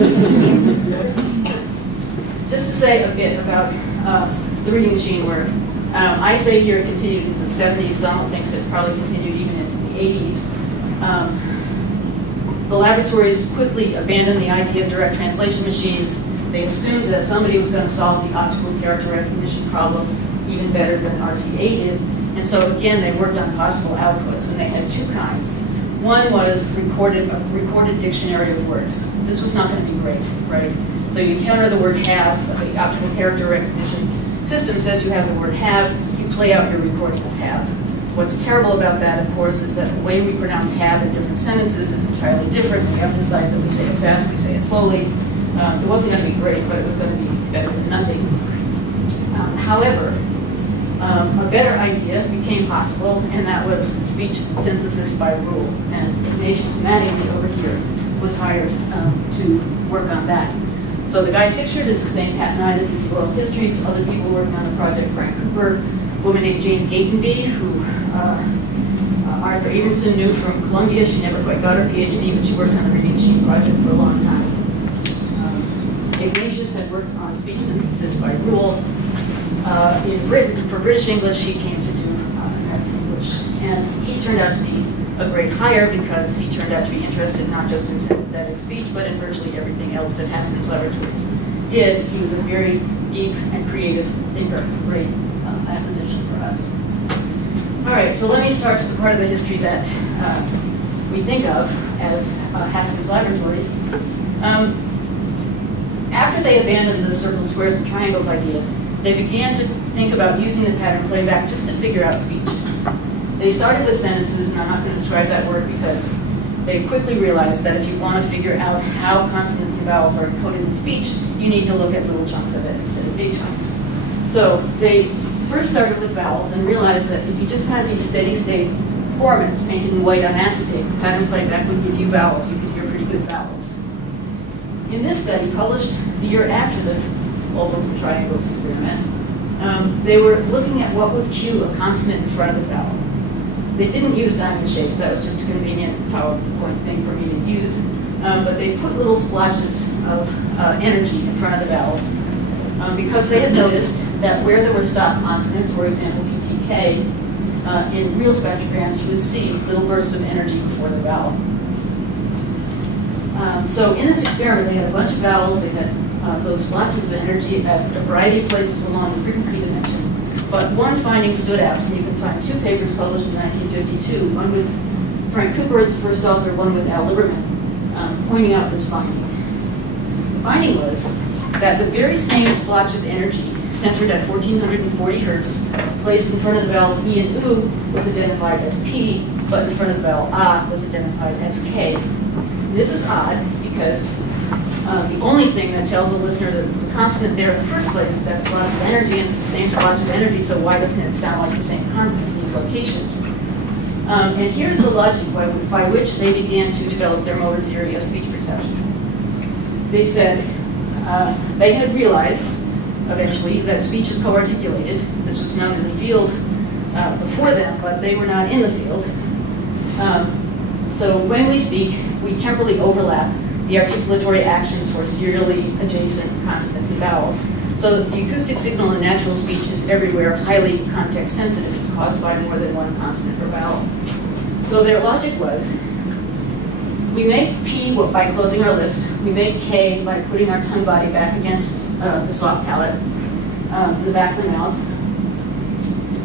Just to say a bit about the reading machine work, I say here it continued into the 70s. Donald thinks it probably continued even into the 80s. The laboratories quickly abandoned the idea of direct translation machines. They assumed that somebody was going to solve the optical character recognition problem even better than RCA did. And so again, they worked on possible outputs, and they had two kinds. One was a recorded dictionary of words. This was not going to be great, right? So you encounter the word have, the optical character recognition system says you have the word have, you play out your recording of have. What's terrible about that, of course, is that the way we pronounce have in different sentences is entirely different. We emphasize that we say it fast, we say it slowly. It wasn't going to be great, but it was going to be better than nothing. However, a better idea became possible, and that was speech synthesis by rule. And Ignatius Mattingly over here was hired to work on that. So the guy pictured is the same Pat and I that did oral histories. Other people working on the project, Frank Cooper, a woman named Jane Gatenby, who Arthur Abramson knew from Columbia. She never quite got her PhD, but she worked on the reading machine project for a long time. Ignatius had worked on speech synthesis by rule. In Britain, for British English, he came to do American English. And he turned out to be a great hire because he turned out to be interested not just in synthetic speech, but in virtually everything else that Haskins Laboratories did. He was a very deep and creative thinker, great acquisition for us. All right, so let me start to the part of the history that we think of as Haskins Laboratories. After they abandoned the circles, squares, and triangles idea, they began to think about using the pattern playback just to figure out speech. They started with sentences, and I'm not going to describe that word because they quickly realized that if you want to figure out how consonants and vowels are encoded in speech, you need to look at little chunks of it instead of big chunks. So they first started with vowels and realized that if you just had these steady-state formants painted in white on acetate, the pattern playback would give you vowels. You could hear pretty good vowels. In this study, published the year after the ovals and triangles experiment, they were looking at what would cue a consonant in front of the vowel. They didn't use diamond shapes. That was just a convenient PowerPoint thing for me to use. But they put little splotches of energy in front of the vowels because they had noticed that where there were stop consonants, for example, PTK, in real spectrograms, you would see little bursts of energy before the vowel. So in this experiment, they had a bunch of vowels. They had those splotches of energy at a variety of places along the frequency dimension. But one finding stood out, and you can find two papers published in 1952, one with Frank Cooper as the first author, one with Al Lieberman, pointing out this finding. The finding was that the very same splotch of energy centered at 1440 hertz, placed in front of the vowels E and U, was identified as P, but in front of the vowel A was identified as K. This is odd because the only thing that tells a listener that it's a consonant there in the first place is that splotch of energy, and it's the same splotch of energy, so why doesn't it sound like the same consonant in these locations? And here's the logic by which they began to develop their motor theory of speech perception. They said they had realized eventually that speech is co-articulated. This was known in the field before them, but they were not in the field. So when we speak, we temporally overlap the articulatory actions for serially adjacent consonants and vowels. So that the acoustic signal in natural speech is everywhere highly context sensitive. It's caused by more than one consonant or vowel. So their logic was, we make P by closing our lips. We make K by putting our tongue body back against the soft palate, the back of the mouth.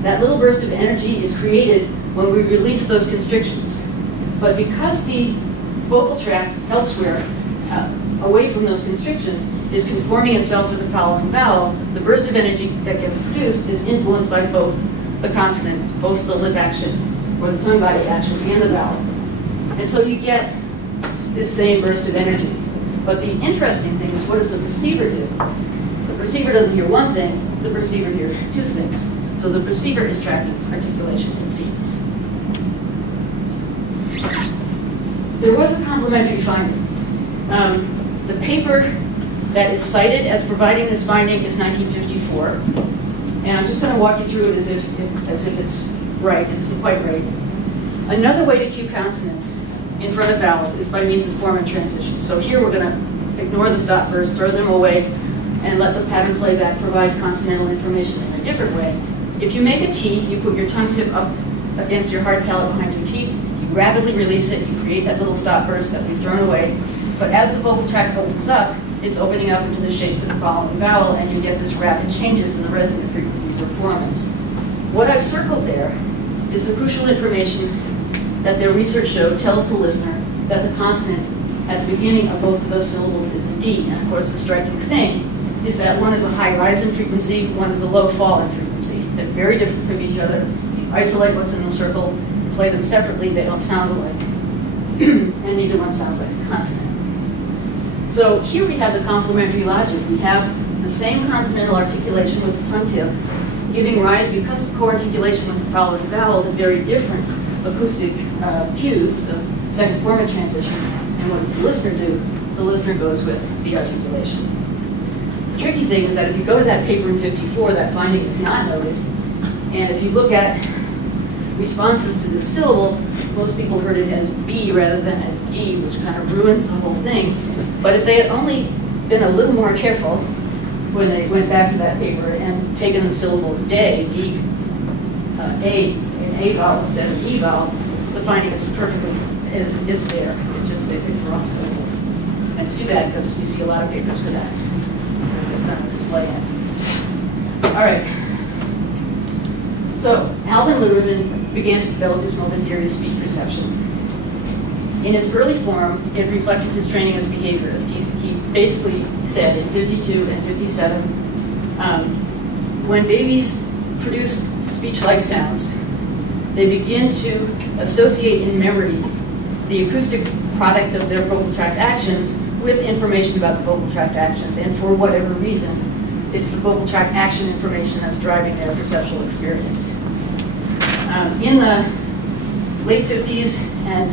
That little burst of energy is created when we release those constrictions. But because the vocal tract elsewhere, away from those constrictions, is conforming itself to the following vowel, the burst of energy that gets produced is influenced by both the consonant, both the lip action, or the tongue body action, and the vowel. And so you get this same burst of energy. But the interesting thing is, what does the perceiver do? The perceiver doesn't hear one thing, the perceiver hears two things. So the perceiver is tracking articulation, it seems. There was a complementary finding. The paper that is cited as providing this finding is 1954. And I'm just going to walk you through it as if it's right. It isn't quite right. Another way to cue consonants in front of vowels is by means of Formant Transition. So here we're going to ignore the stop bursts, throw them away, and let the pattern playback provide consonantal information in a different way. If you make a T, you put your tongue tip up against your hard palate behind your teeth, you rapidly release it, you create that little stop burst that we've thrown away. But as the vocal tract opens up, it's opening up into the shape for the following vowel, and you get this rapid changes in the resonant frequencies or formants. What I've circled there is the crucial information that their research showed tells the listener that the consonant at the beginning of both of those syllables is a D. And of course, the striking thing is that one is a high rise in frequency, one is a low fall in frequency. They're very different from each other. If you isolate what's in the circle, play them separately, they don't sound alike. And neither one sounds like a consonant. So here we have the complementary logic. We have the same consonantal articulation with the tongue tip, giving rise, because of co-articulation with the following vowel, to very different acoustic cues, the second Formant transitions. And what does the listener do? The listener goes with the articulation. The tricky thing is that if you go to that paper in 54, that finding is not noted. And if you look at responses to this syllable, most people heard it as B rather than as D, which kind of ruins the whole thing. But if they had only been a little more careful when they went back to that paper and taken the syllable day, D, A, an A vowel instead of E vowel, the finding is perfectly, is there. It's just they picked the wrong syllables. And it's too bad because we see a lot of papers for that. It's not displayed yet. All right. So Alvin Lieberman began to develop his motor theory of speech perception. In its early form, it reflected his training as a behaviorist. He basically said in 52 and 57, when babies produce speech-like sounds, they begin to associate in memory the acoustic product of their vocal tract actions with information about the vocal tract actions. And for whatever reason, it's the vocal tract action information that's driving their perceptual experience. In the late 50s and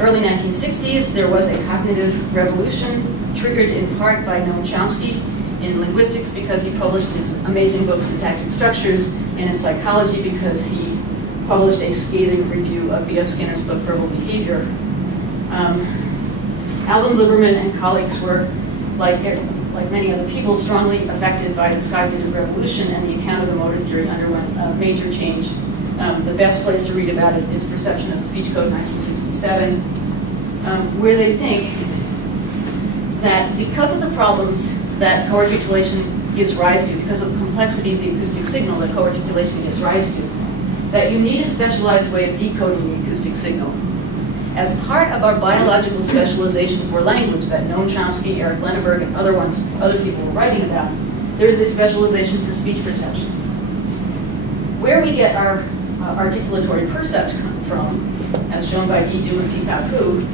early 1960s, there was a cognitive revolution triggered in part by Noam Chomsky in linguistics because he published his amazing book, Syntactic Structures, and in psychology because he published a scathing review of B.F. Skinner's book, Verbal Behavior. Alvin Lieberman and colleagues were, like many other people, strongly affected by this cognitive revolution, and the account of the motor theory underwent a major change. The best place to read about it is Perception of the Speech Code, 1967, where they think that because of the problems that co-articulation gives rise to, because of the complexity of the acoustic signal that co-articulation gives rise to, that you need a specialized way of decoding the acoustic signal. As part of our biological specialization for language that Noam Chomsky, Eric Lenneberg, and other people were writing about, there is a specialization for speech perception. Where we get our articulatory percept from, as shown by Guido and Pikapu,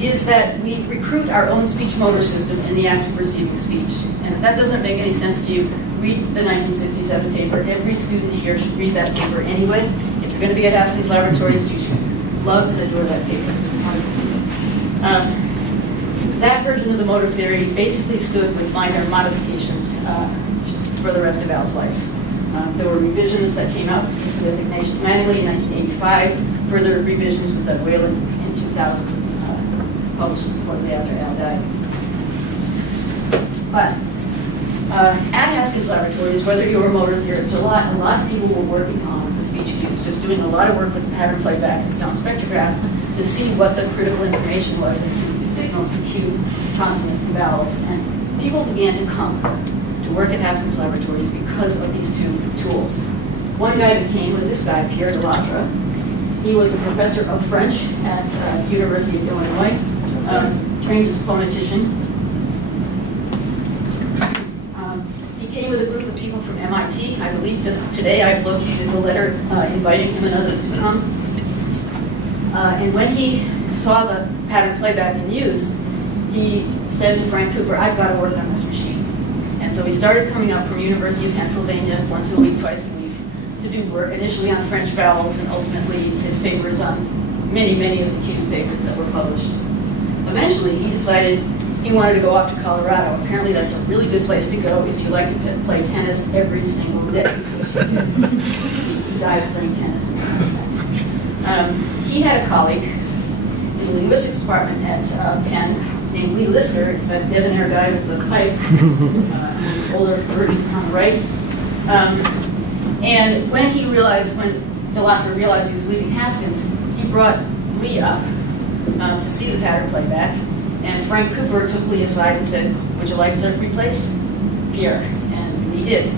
is that we recruit our own speech motor system in the act of perceiving speech. And if that doesn't make any sense to you, read the 1967 paper. Every student here should read that paper anyway. If you're going to be at Haskins Laboratories, you should love and adore that paper. That version of the motor theory basically stood with minor modifications for the rest of Al's life. There were revisions that came out with Ignatius Manley in 1985, further revisions with Doug Whalen in 2000, published slightly after Al died. But at Haskins Laboratories, whether you were a motor theorist or not, a lot of people were working on the speech cues, just doing a lot of work with pattern playback and sound spectrograph to see what the critical information was in acoustic signals to cue consonants and vowels. And people began to come to work at Haskins Laboratories because of these two tools. One guy that came was this guy, Pierre Delattre. He was a professor of French at the University of Illinois, trained as a phonetician. He came with a group of people from MIT. I believe just today I've located the letter inviting him and others to come. And when he saw the pattern playback in use, he said to Frank Cooper, I've got to work on this machine. And so he started coming up from University of Pennsylvania once a week, twice a week, to do work, initially on French vowels, and ultimately his papers on many, many of the cues papers that were published. Eventually, he decided he wanted to go off to Colorado. Apparently, that's a really good place to go if you like to play tennis every single day. He died playing tennis. He had a colleague in the linguistics department at Penn named Lee Lister. It's that debonair guy with the pipe, an older version on the right. And when Delattre realized he was leaving Haskins, he brought Lee up to see the pattern playback. And Frank Cooper took Lee aside and said, would you like to replace Pierre? And he did.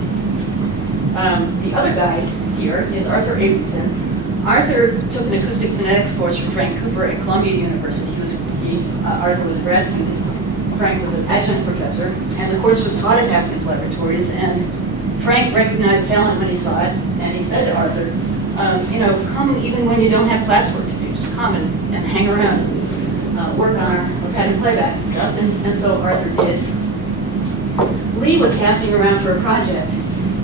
The other guy here is Arthur Abramson. Arthur took an acoustic phonetics course from Frank Cooper at Columbia University. Arthur was a grad student. Frank was an adjunct professor. And the course was taught at Haskins Laboratories. And Frank recognized talent when he saw it. And he said to Arthur, come even when you don't have classwork to do. Just come and hang around and work on our pattern playback and stuff. And so Arthur did. Lee was casting around for a project.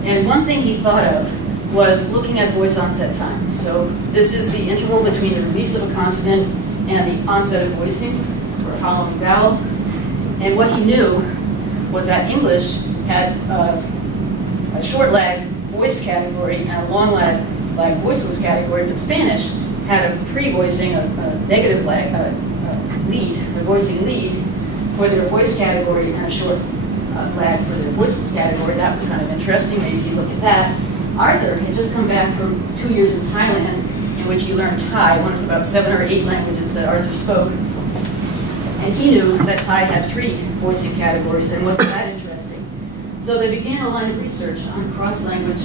And one thing he thought of was looking at voice onset time. So this is the interval between the release of a consonant and the onset of voicing, or a following vowel. And what he knew was that English had a short lag voiced category and a long lag voiceless category, but Spanish had a pre-voicing, a negative lag, lead, or voicing lead, for their voice category and a short lag for their voiceless category. That was kind of interesting. Maybe you look at that. Arthur had just come back from 2 years in Thailand, in which he learned Thai, one of about 7 or 8 languages that Arthur spoke. And he knew that Thai had 3 voicing categories and wasn't that interesting. So they began a line of research on cross-language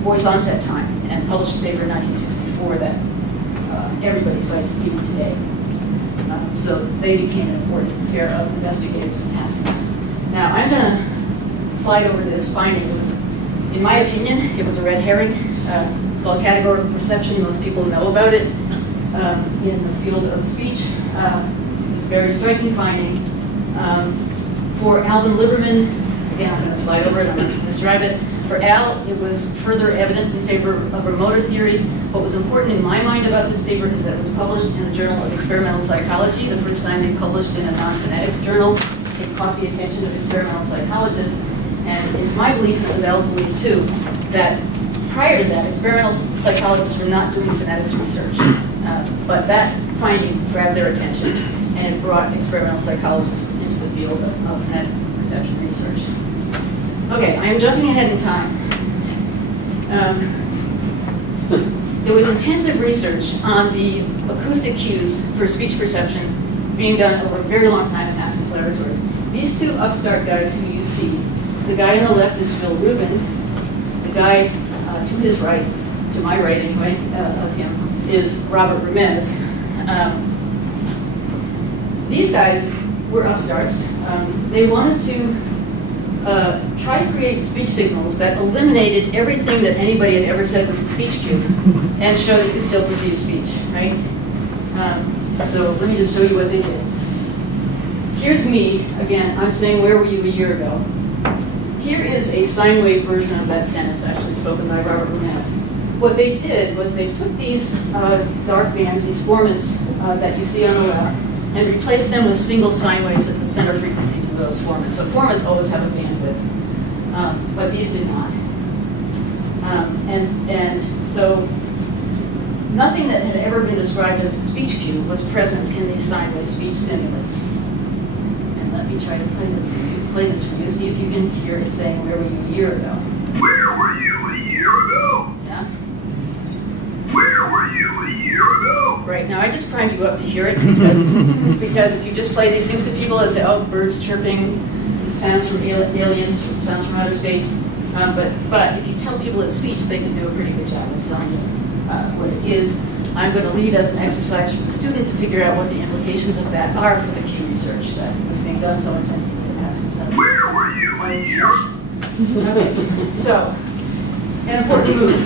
voice onset time and published a paper in 1964 that everybody cites even today. So they became an important pair of investigators in Haskins. Now I'm going to slide over this finding. It was, in my opinion, it was a red herring. It's called categorical perception. Most people know about it in the field of speech. It was a very striking finding. For Alvin Lieberman, again, I'm going to slide over it, I'm going to describe it. For Al, it was further evidence in favor of a motor theory. What was important in my mind about this paper is that it was published in the Journal of Experimental Psychology, the first time they published in a non-phonetics journal. It caught the attention of experimental psychologists. And it's my belief, and it was Al's belief too, that prior to that, experimental psychologists were not doing phonetics research. But that finding grabbed their attention, and it brought experimental psychologists into the field of phonetic perception research. Okay, I am jumping ahead in time. There was intensive research on the acoustic cues for speech perception being done over a very long time at Haskins Laboratories. These 2 upstart guys who you see, the guy on the left is Phil Rubin. The guy to his right, to my right anyway, of him, is Robert Ramez. These guys were upstarts. They wanted to try to create speech signals that eliminated everything that anybody had ever said was a speech cue and show that you could still perceive speech, right? So let me just show you what they did. Here's me, again, I'm saying, where were you a year ago? here is a sine wave version of that sentence, actually spoken by Robert Lumet. What they did was they took these dark bands, these formants that you see on the left, and replaced them with single sine waves at the center frequencies of those formants. So formants always have a bandwidth, but these did not. And so nothing that had ever been described as a speech cue was present in these sine wave speech stimulus. And let me try to play this for you, see if you can hear it saying, "Where were you a year ago?" Where were you a year ago? Yeah? Where were you a year ago? Right, now I just primed you up to hear it because if you just play these things to people, they say, oh, birds chirping, sounds from aliens, sounds from outer space. But if you tell people it's speech, they can do a pretty good job of telling you what it is. I'm going to leave as an exercise for the student to figure out what the implications of that are for the cue research that was being done so intensively in Haskins Laboratories. Where were you a year ago? Okay, so, an important move.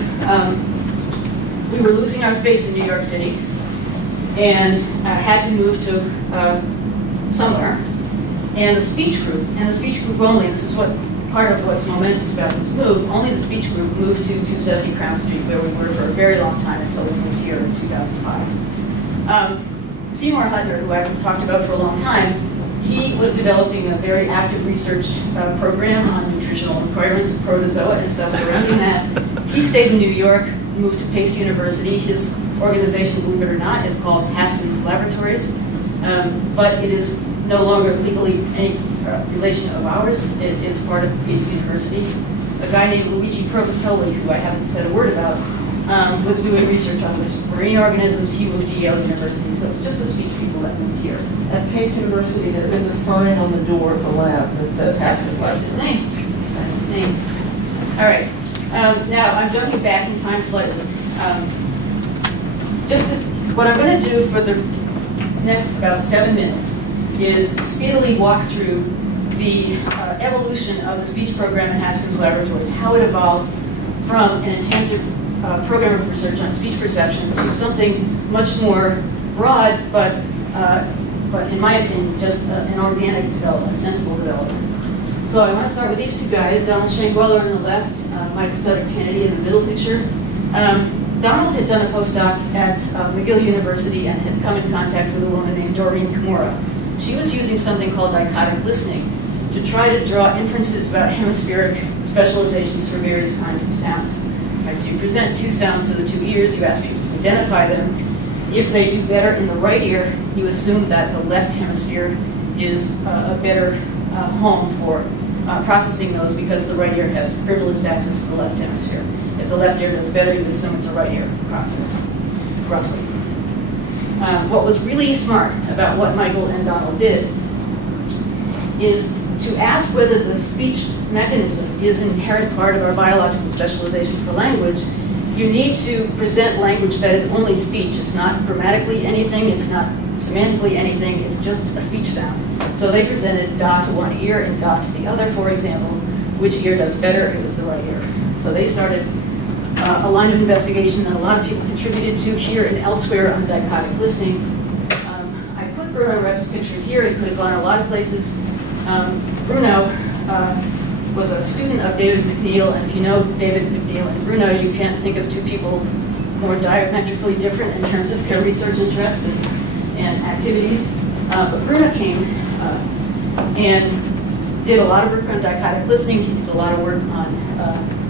We were losing our space in New York City and had to move to somewhere. And the speech group only, and this is what part of what's momentous about this move, only the speech group moved to 270 Crown Street, where we were for a very long time until we moved here in 2005. Seymour Hudner, who I've talked about for a long time, he was developing a very active research program on nutritional requirements of protozoa and stuff surrounding that. He stayed in New York, moved to Pace University. His organization, believe it or not, is called Haskins Laboratories, but it is no longer legally any relation of ours. It is part of Pace University. A guy named Luigi Provosoli, who I haven't said a word about, was doing research on marine organisms. He moved to Yale University, so it's just the speech people that moved here. At Pace University, there is a sign on the door of the lab that says Haskins That's his name. That's his name. All right. Now, I'm jumping back in time slightly. What I'm going to do for the next about 7 minutes is speedily walk through the evolution of the speech program in Haskins Laboratories, how it evolved from an intensive program of research on speech perception to something much more broad, but in my opinion, just an organic development, a sensible development. So I want to start with these two guys, Donald Shangweller on the left, Michael Studdard Kennedy in the middle picture. Donald had done a postdoc at McGill University and had come in contact with a woman named Doreen Kimura. She was using something called dichotic listening to try to draw inferences about hemispheric specializations for various kinds of sounds. Right, so you present two sounds to the two ears, you ask people to identify them. If they do better in the right ear, you assume that the left hemisphere is a better home for processing those because the right ear has privileged access to the left hemisphere. If the left ear does better, you assume it's a right ear process, roughly. What was really smart about what Michael and Donald did is to ask whether the speech mechanism is an inherent part of our biological specialization for language. You need to present language that is only speech. It's not grammatically anything, it's not semantically anything, it's just a speech sound. So they presented da to one ear and ga to the other, for example. Which ear does better? It was the right ear. So they started a line of investigation that a lot of people contributed to here and elsewhere on dichotic listening. I put Bruno Repp's picture here. It could have gone a lot of places. Bruno was a student of David McNeill, and if you know David McNeill and Bruno, you can't think of two people more diametrically different in terms of their research interests and activities. But Bruno came and did a lot of work on dichotic listening. He did a lot of work on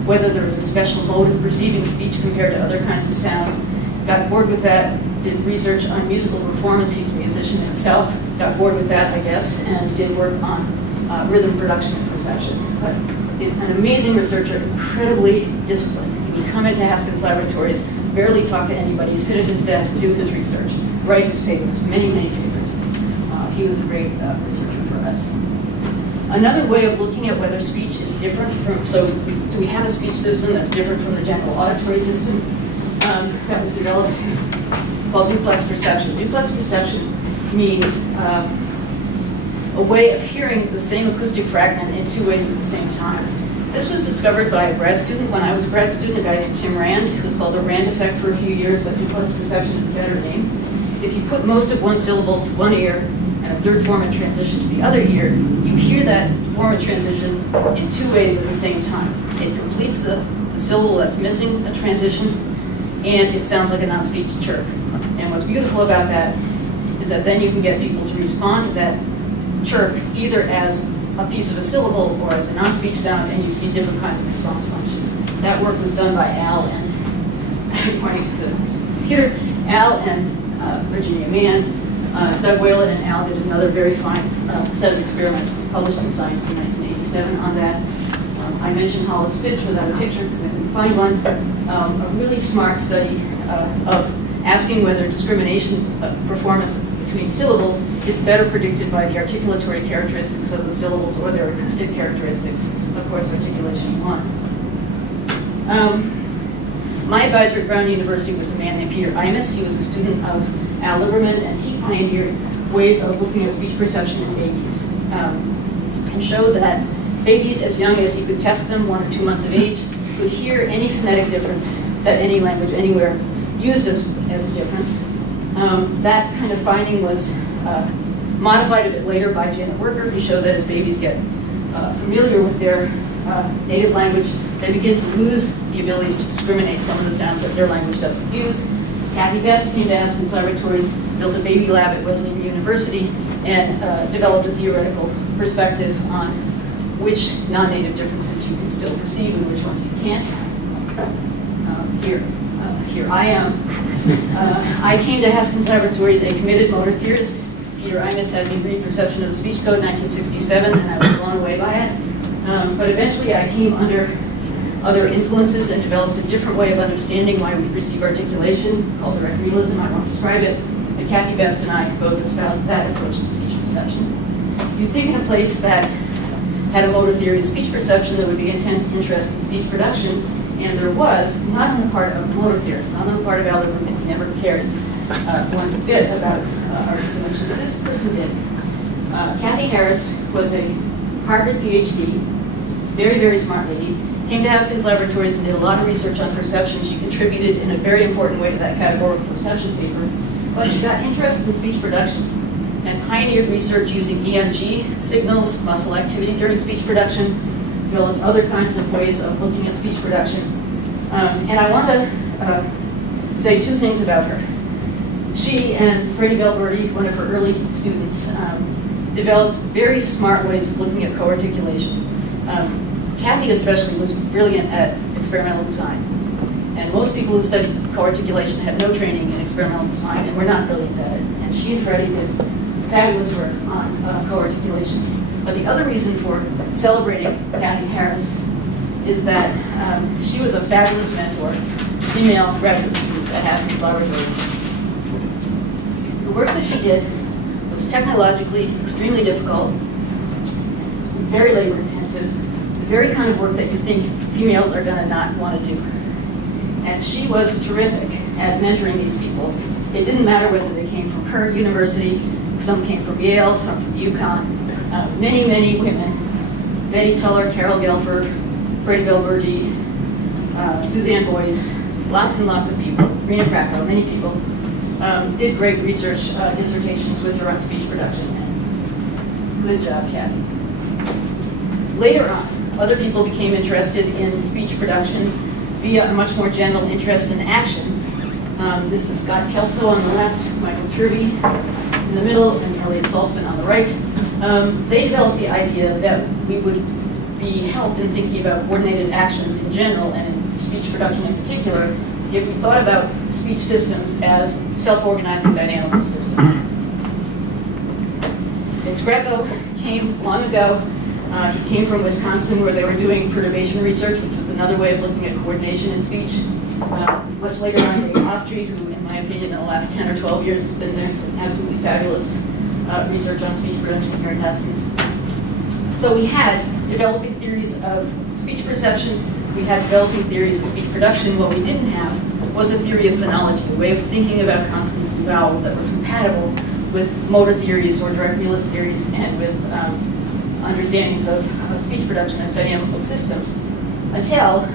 whether there was a special mode of perceiving speech compared to other kinds of sounds. Got bored with that, did research on musical performance. He's a musician himself. Got bored with that, I guess, and did work on rhythm production and perception. But he's an amazing researcher, incredibly disciplined. He would come into Haskins Laboratories, barely talk to anybody, sit at his desk, do his research, write his papers, many, many papers. He was a great researcher for us. Another way of looking at whether speech is different from, so do we have a speech system that's different from the general auditory system that was developed? It's called duplex perception. Duplex perception means a way of hearing the same acoustic fragment in two ways at the same time. This was discovered by a grad student when I was a grad student, a guy named Tim Rand. It was called the Rand effect for a few years, but duplex perception is a better name. If you put most of one syllable to one ear and a third Formant transition to the other ear, you hear that Formant transition in two ways at the same time. It completes the syllable that's missing a transition, and it sounds like a non-speech chirp. And what's beautiful about that is that then you can get people to respond to that chirp either as a piece of a syllable or as a non-speech sound, and you see different kinds of response functions. That work was done by Al and, pointing to the computer, Al and Virginia Mann. Doug Whalen and Al did another very fine set of experiments published in Science in 1987 on that. I mentioned Hollis Fitch without a picture because I couldn't find one. A really smart study of asking whether discrimination performance between syllables is better predicted by the articulatory characteristics of the syllables or their acoustic characteristics. Of course, articulation won. My advisor at Brown University was a man named Peter Imus. He was a student of Al Lieberman, and he pioneered ways of looking at speech perception in babies and showed that babies as young as he could test them, 1 or 2 months of age, could hear any phonetic difference that any language anywhere used as a difference. That kind of finding was modified a bit later by Janet Worker, who showed that as babies get familiar with their native language, they begin to lose the ability to discriminate some of the sounds that their language doesn't use. Cathy Best came to Haskins Laboratories, built a baby lab at Wesleyan University, and developed a theoretical perspective on which non-native differences you can still perceive and which ones you can't. Here I am. I came to Haskins Laboratories a committed motor theorist. Peter Imus had me read Perception of the Speech Code in 1967, and I was blown away by it. But eventually I came under other influences and developed a different way of understanding why we perceive articulation, called direct realism. I won't describe it. And Cathy Best and I both espoused that approach to speech perception. You think in a place that had a motor theory of speech perception, there would be intense interest in speech production, and there was, not on the part of the motor theorists, not on the part of Al Lieberman. He never cared one bit about articulation, but this person did. Cathy Harris was a Harvard PhD, very, very smart lady, came to Haskins Laboratories and did a lot of research on perception. She contributed in a very important way to that categorical perception paper, but she got interested in speech production and pioneered research using EMG signals, muscle activity during speech production, developed other kinds of ways of looking at speech production. And I want to say two things about her. She and Freddie Belberti, one of her early students, developed very smart ways of looking at co-articulation. Cathy especially was brilliant at experimental design. And most people who studied co-articulation had no training in experimental design and were not brilliant at it. And she and Freddie did fabulous work on co-articulation. But the other reason for celebrating Cathy Harris is that she was a fabulous mentor to female graduate students at Haskins Laboratories. The work that she did was technologically extremely difficult, very labor intensive, the very kind of work that you think females are going to not want to do. And she was terrific at mentoring these people. It didn't matter whether they came from her university, some came from Yale, some from UConn. Many, many women, Betty Tuller, Carol Gelford, Freddie Belberti, Suzanne Boyce, lots and lots of people, Rena Krakow, many people, did great research dissertations with her on speech production. Good job, Cathy. Later on, other people became interested in speech production via a much more general interest in action. This is Scott Kelso on the left, Michael Turvey in the middle, and Elliot Saltzman on the right. They developed the idea that we would be helped in thinking about coordinated actions in general and in speech production in particular if we thought about speech systems as self-organizing dynamical systems. Vince Greco came long ago. He came from Wisconsin, where they were doing perturbation research, which was another way of looking at coordination in speech. Much later on, Dave Ostreet, who, in my opinion, in the last 10 or 12 years has been doing some absolutely fabulous research on speech production here at Haskins. So we had developing theories of speech perception. We had developing theories of speech production. What we didn't have was a theory of phonology, a way of thinking about consonants and vowels that were compatible with motor theories or direct realist theories and with understandings of speech production as dynamical systems, until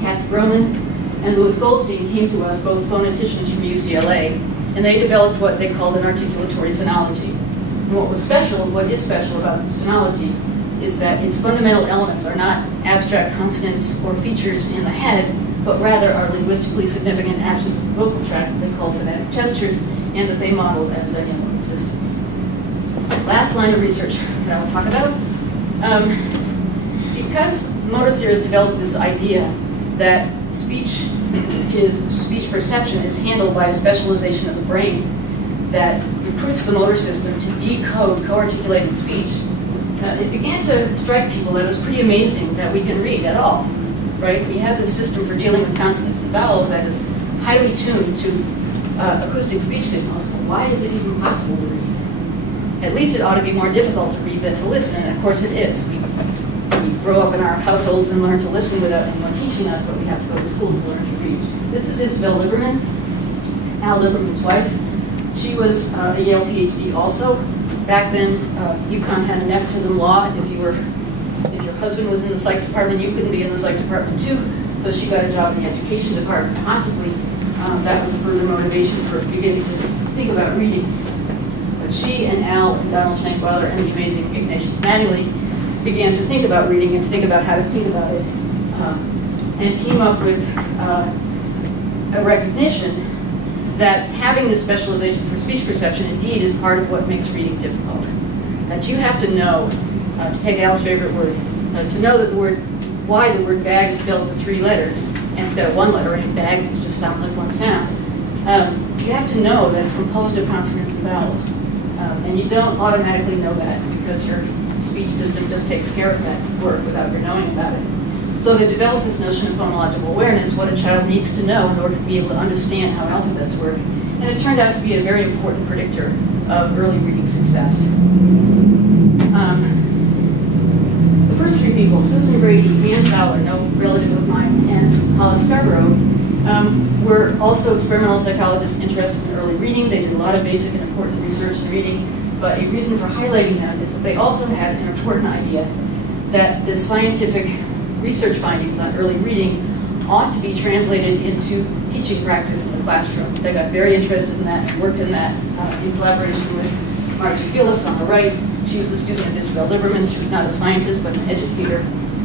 Kathy Groman and Louis Goldstein came to us, both phoneticians from UCLA, and they developed what they called an articulatory phonology, And what is special about this phonology is that its fundamental elements are not abstract consonants or features in the head, but rather are linguistically significant actions of the vocal tract that they call phonetic gestures, and that they model as dynamic systems. Last line of research that I will talk about. Because motor theorists developed this idea that speech perception is handled by a specialization of the brain that recruits the motor system to decode co-articulated speech, it began to strike people that it was pretty amazing that we can read at all, right? We have this system for dealing with consonants and vowels that is highly tuned to acoustic speech signals. Why is it even possible to read? At least it ought to be more difficult to read than to listen, and of course it is. We grow up in our households and learn to listen without anyone teaching us, but we have to go to school to learn to read. This is Isabel Lieberman, Al Lieberman's wife. She was a Yale PhD also. Back then, UConn had a nepotism law. If your husband was in the psych department, you couldn't be in the psych department too. So she got a job in the education department. Possibly that was a further motivation for beginning to think about reading. But she and Al and Donald Schenkweiler and the amazing Ignatius Mattingly began to think about reading and to think about how to think about it, and came up with a recognition that having this specialization for speech perception indeed is part of what makes reading difficult. That you have to know, to take Al's favorite word, to know that why the word bag is spelled with 3 letters instead of 1 letter, and bag just sounds like one sound. You have to know that it's composed of consonants and vowels. And you don't automatically know that because your speech system just takes care of that work without your knowing about it. So they developed this notion of phonological awareness, what a child needs to know in order to be able to understand how alphabets work. And it turned out to be a very important predictor of early reading success. The first 3 people, Susan Brady, Ian Fowler, no relative of mine, and Hollis Scarborough, were also experimental psychologists interested in early reading. They did a lot of basic and important research in reading. But a reason for highlighting them is that they also had an important idea that the scientific research findings on early reading ought to be translated into teaching practice in the classroom. They got very interested in that and worked in that in collaboration with Margie Gillis on the right. She was a student of Isabel Lieberman. She was not a scientist, but an educator.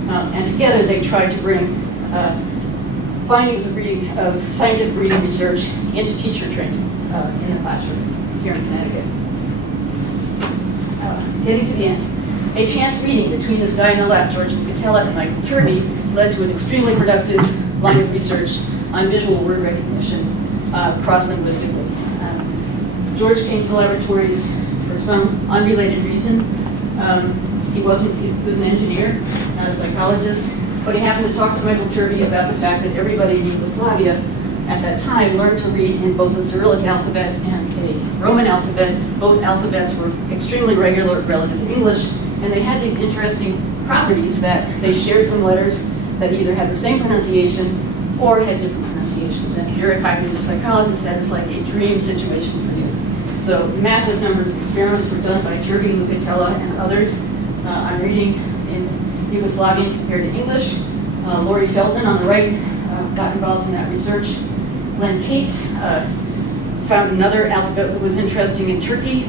And together they tried to bring findings of scientific reading research into teacher training in the classroom here in Connecticut. Getting to the end. A chance reading between this guy on the left, George Catella, and Michael Turvey led to an extremely productive line of research on visual word recognition cross-linguistically. George came to the laboratories for some unrelated reason. He was an engineer, not a psychologist, but he happened to talk to Michael Turvey about the fact that everybody in Yugoslavia at that time learned to read in both a Cyrillic alphabet and a Roman alphabet. Both alphabets were extremely regular relative to English, and they had these interesting properties that they shared some letters that either had the same pronunciation or had different pronunciations. And if you're a cognitive psychologist, that's like a dream situation for you. So massive numbers of experiments were done by Turvey, Lucatella, and others on reading in Yugoslavian compared to English. Laurie Feldman on the right got involved in that research. Len Cates found another alphabet that was interesting in Turkey.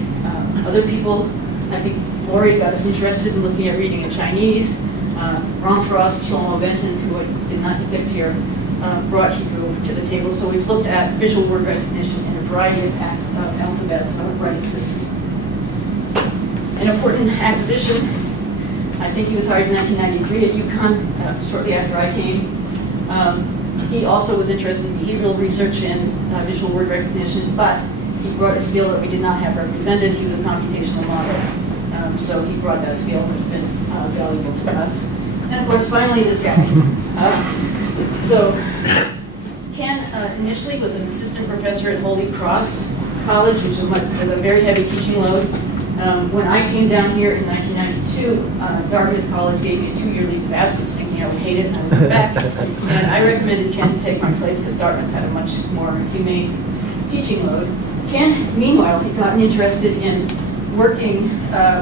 Other people, I think Laurie got us interested in looking at reading in Chinese. Ron Frost, Shlomo Benton, who I did not depict here, brought Hebrew to the table. So we've looked at visual word recognition in a variety of alphabets of writing systems. An important acquisition, I think he was hired in 1993 at UConn, shortly after I came. He also was interested in behavioral research and visual word recognition, but he brought a skill that we did not have represented. He was a computational modeler. So he brought that skill, and it's been valuable to us. And of course, finally, this guy. So Ken initially was an assistant professor at Holy Cross College, which was a very heavy teaching load. When I came down here in 1992, Dartmouth College gave me a 2-year leave of absence, thinking I would hate it and I would go back. And I recommended Ken to take my place because Dartmouth had a much more humane teaching load. Ken, meanwhile, had gotten interested in working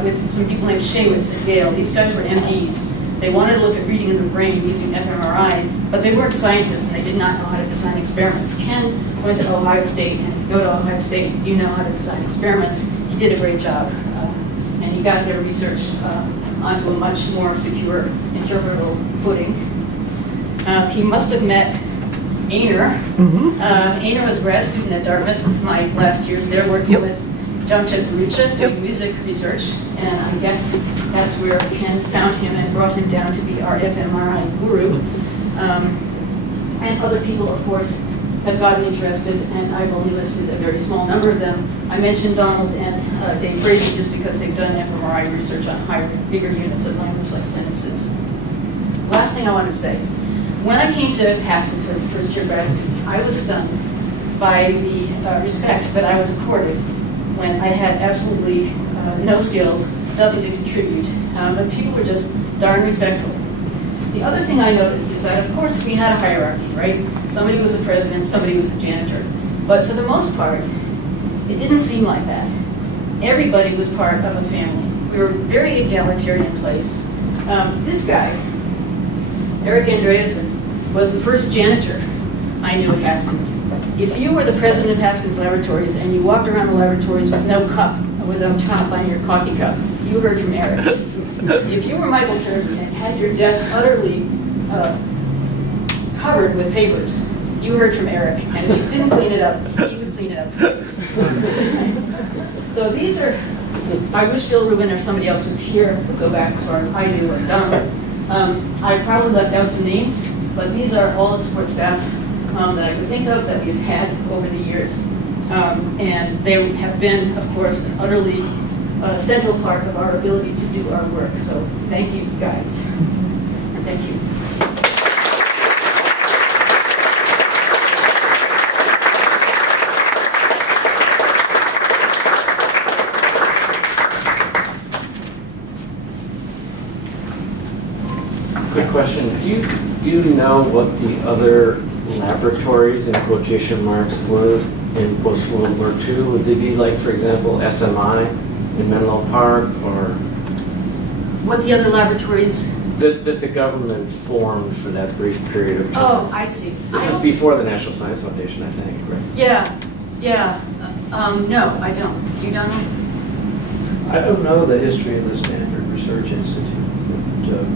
with some people named Shaywitz at Yale. These guys were MDs. They wanted to look at reading in the brain using fMRI, but they weren't scientists and they did not know how to design experiments. Ken went to Ohio State, and if you go to Ohio State, you know how to design experiments. He did a great job. he got their research onto a much more secure, interpretable footing. He must have met Ainer. Ainer was a grad student at Dartmouth my last years there, working with Jamchet Barucha doing music research, and I guess that's where Ken found him and brought him down to be our fMRI guru. And other people, of course, have gotten interested, and I've only listed a very small number of them. I mentioned Donald and Dave Brady just because they've done fMRI research on bigger units of language like sentences. Last thing I want to say, when I came to Haskins as a first-year grad student, I was stunned by the respect that I was accorded when I had absolutely no skills, nothing to contribute, but people were just darn respectful. The other thing I noticed is that, of course, we had a hierarchy, right? Somebody was the president, somebody was the janitor. But for the most part, it didn't seem like that. Everybody was part of a family. We were a very egalitarian place. This guy, Eric Andreasen, was the first janitor I knew at Haskins. If you were the president of Haskins Laboratories and you walked around the laboratories with no cup, or with no top on your coffee cup, you heard from Eric. If you were Michael Turkey and had your desk utterly covered with papers, you heard from Eric. And if you didn't clean it up, he would clean it up for you. So these are, I wish Phil Rubin or somebody else was here, go back as far as I do, or Donald. I probably left out some names, but these are all the support staff that I could think of that we've had over the years. And they have been, of course, an utterly central part of our ability to do our work. So thank you, guys. And thank you. Quick question. Do you know what the other laboratories, in quotation marks, were in post-World War II? Would they be like, for example, SMI in Menlo Park, or what the other laboratories? That the government formed for that brief period of time? Oh, I see. This is before the National Science Foundation, I think, right? Yeah. No, I don't. You don't know? I don't know the history of the Stanford Research Institute, but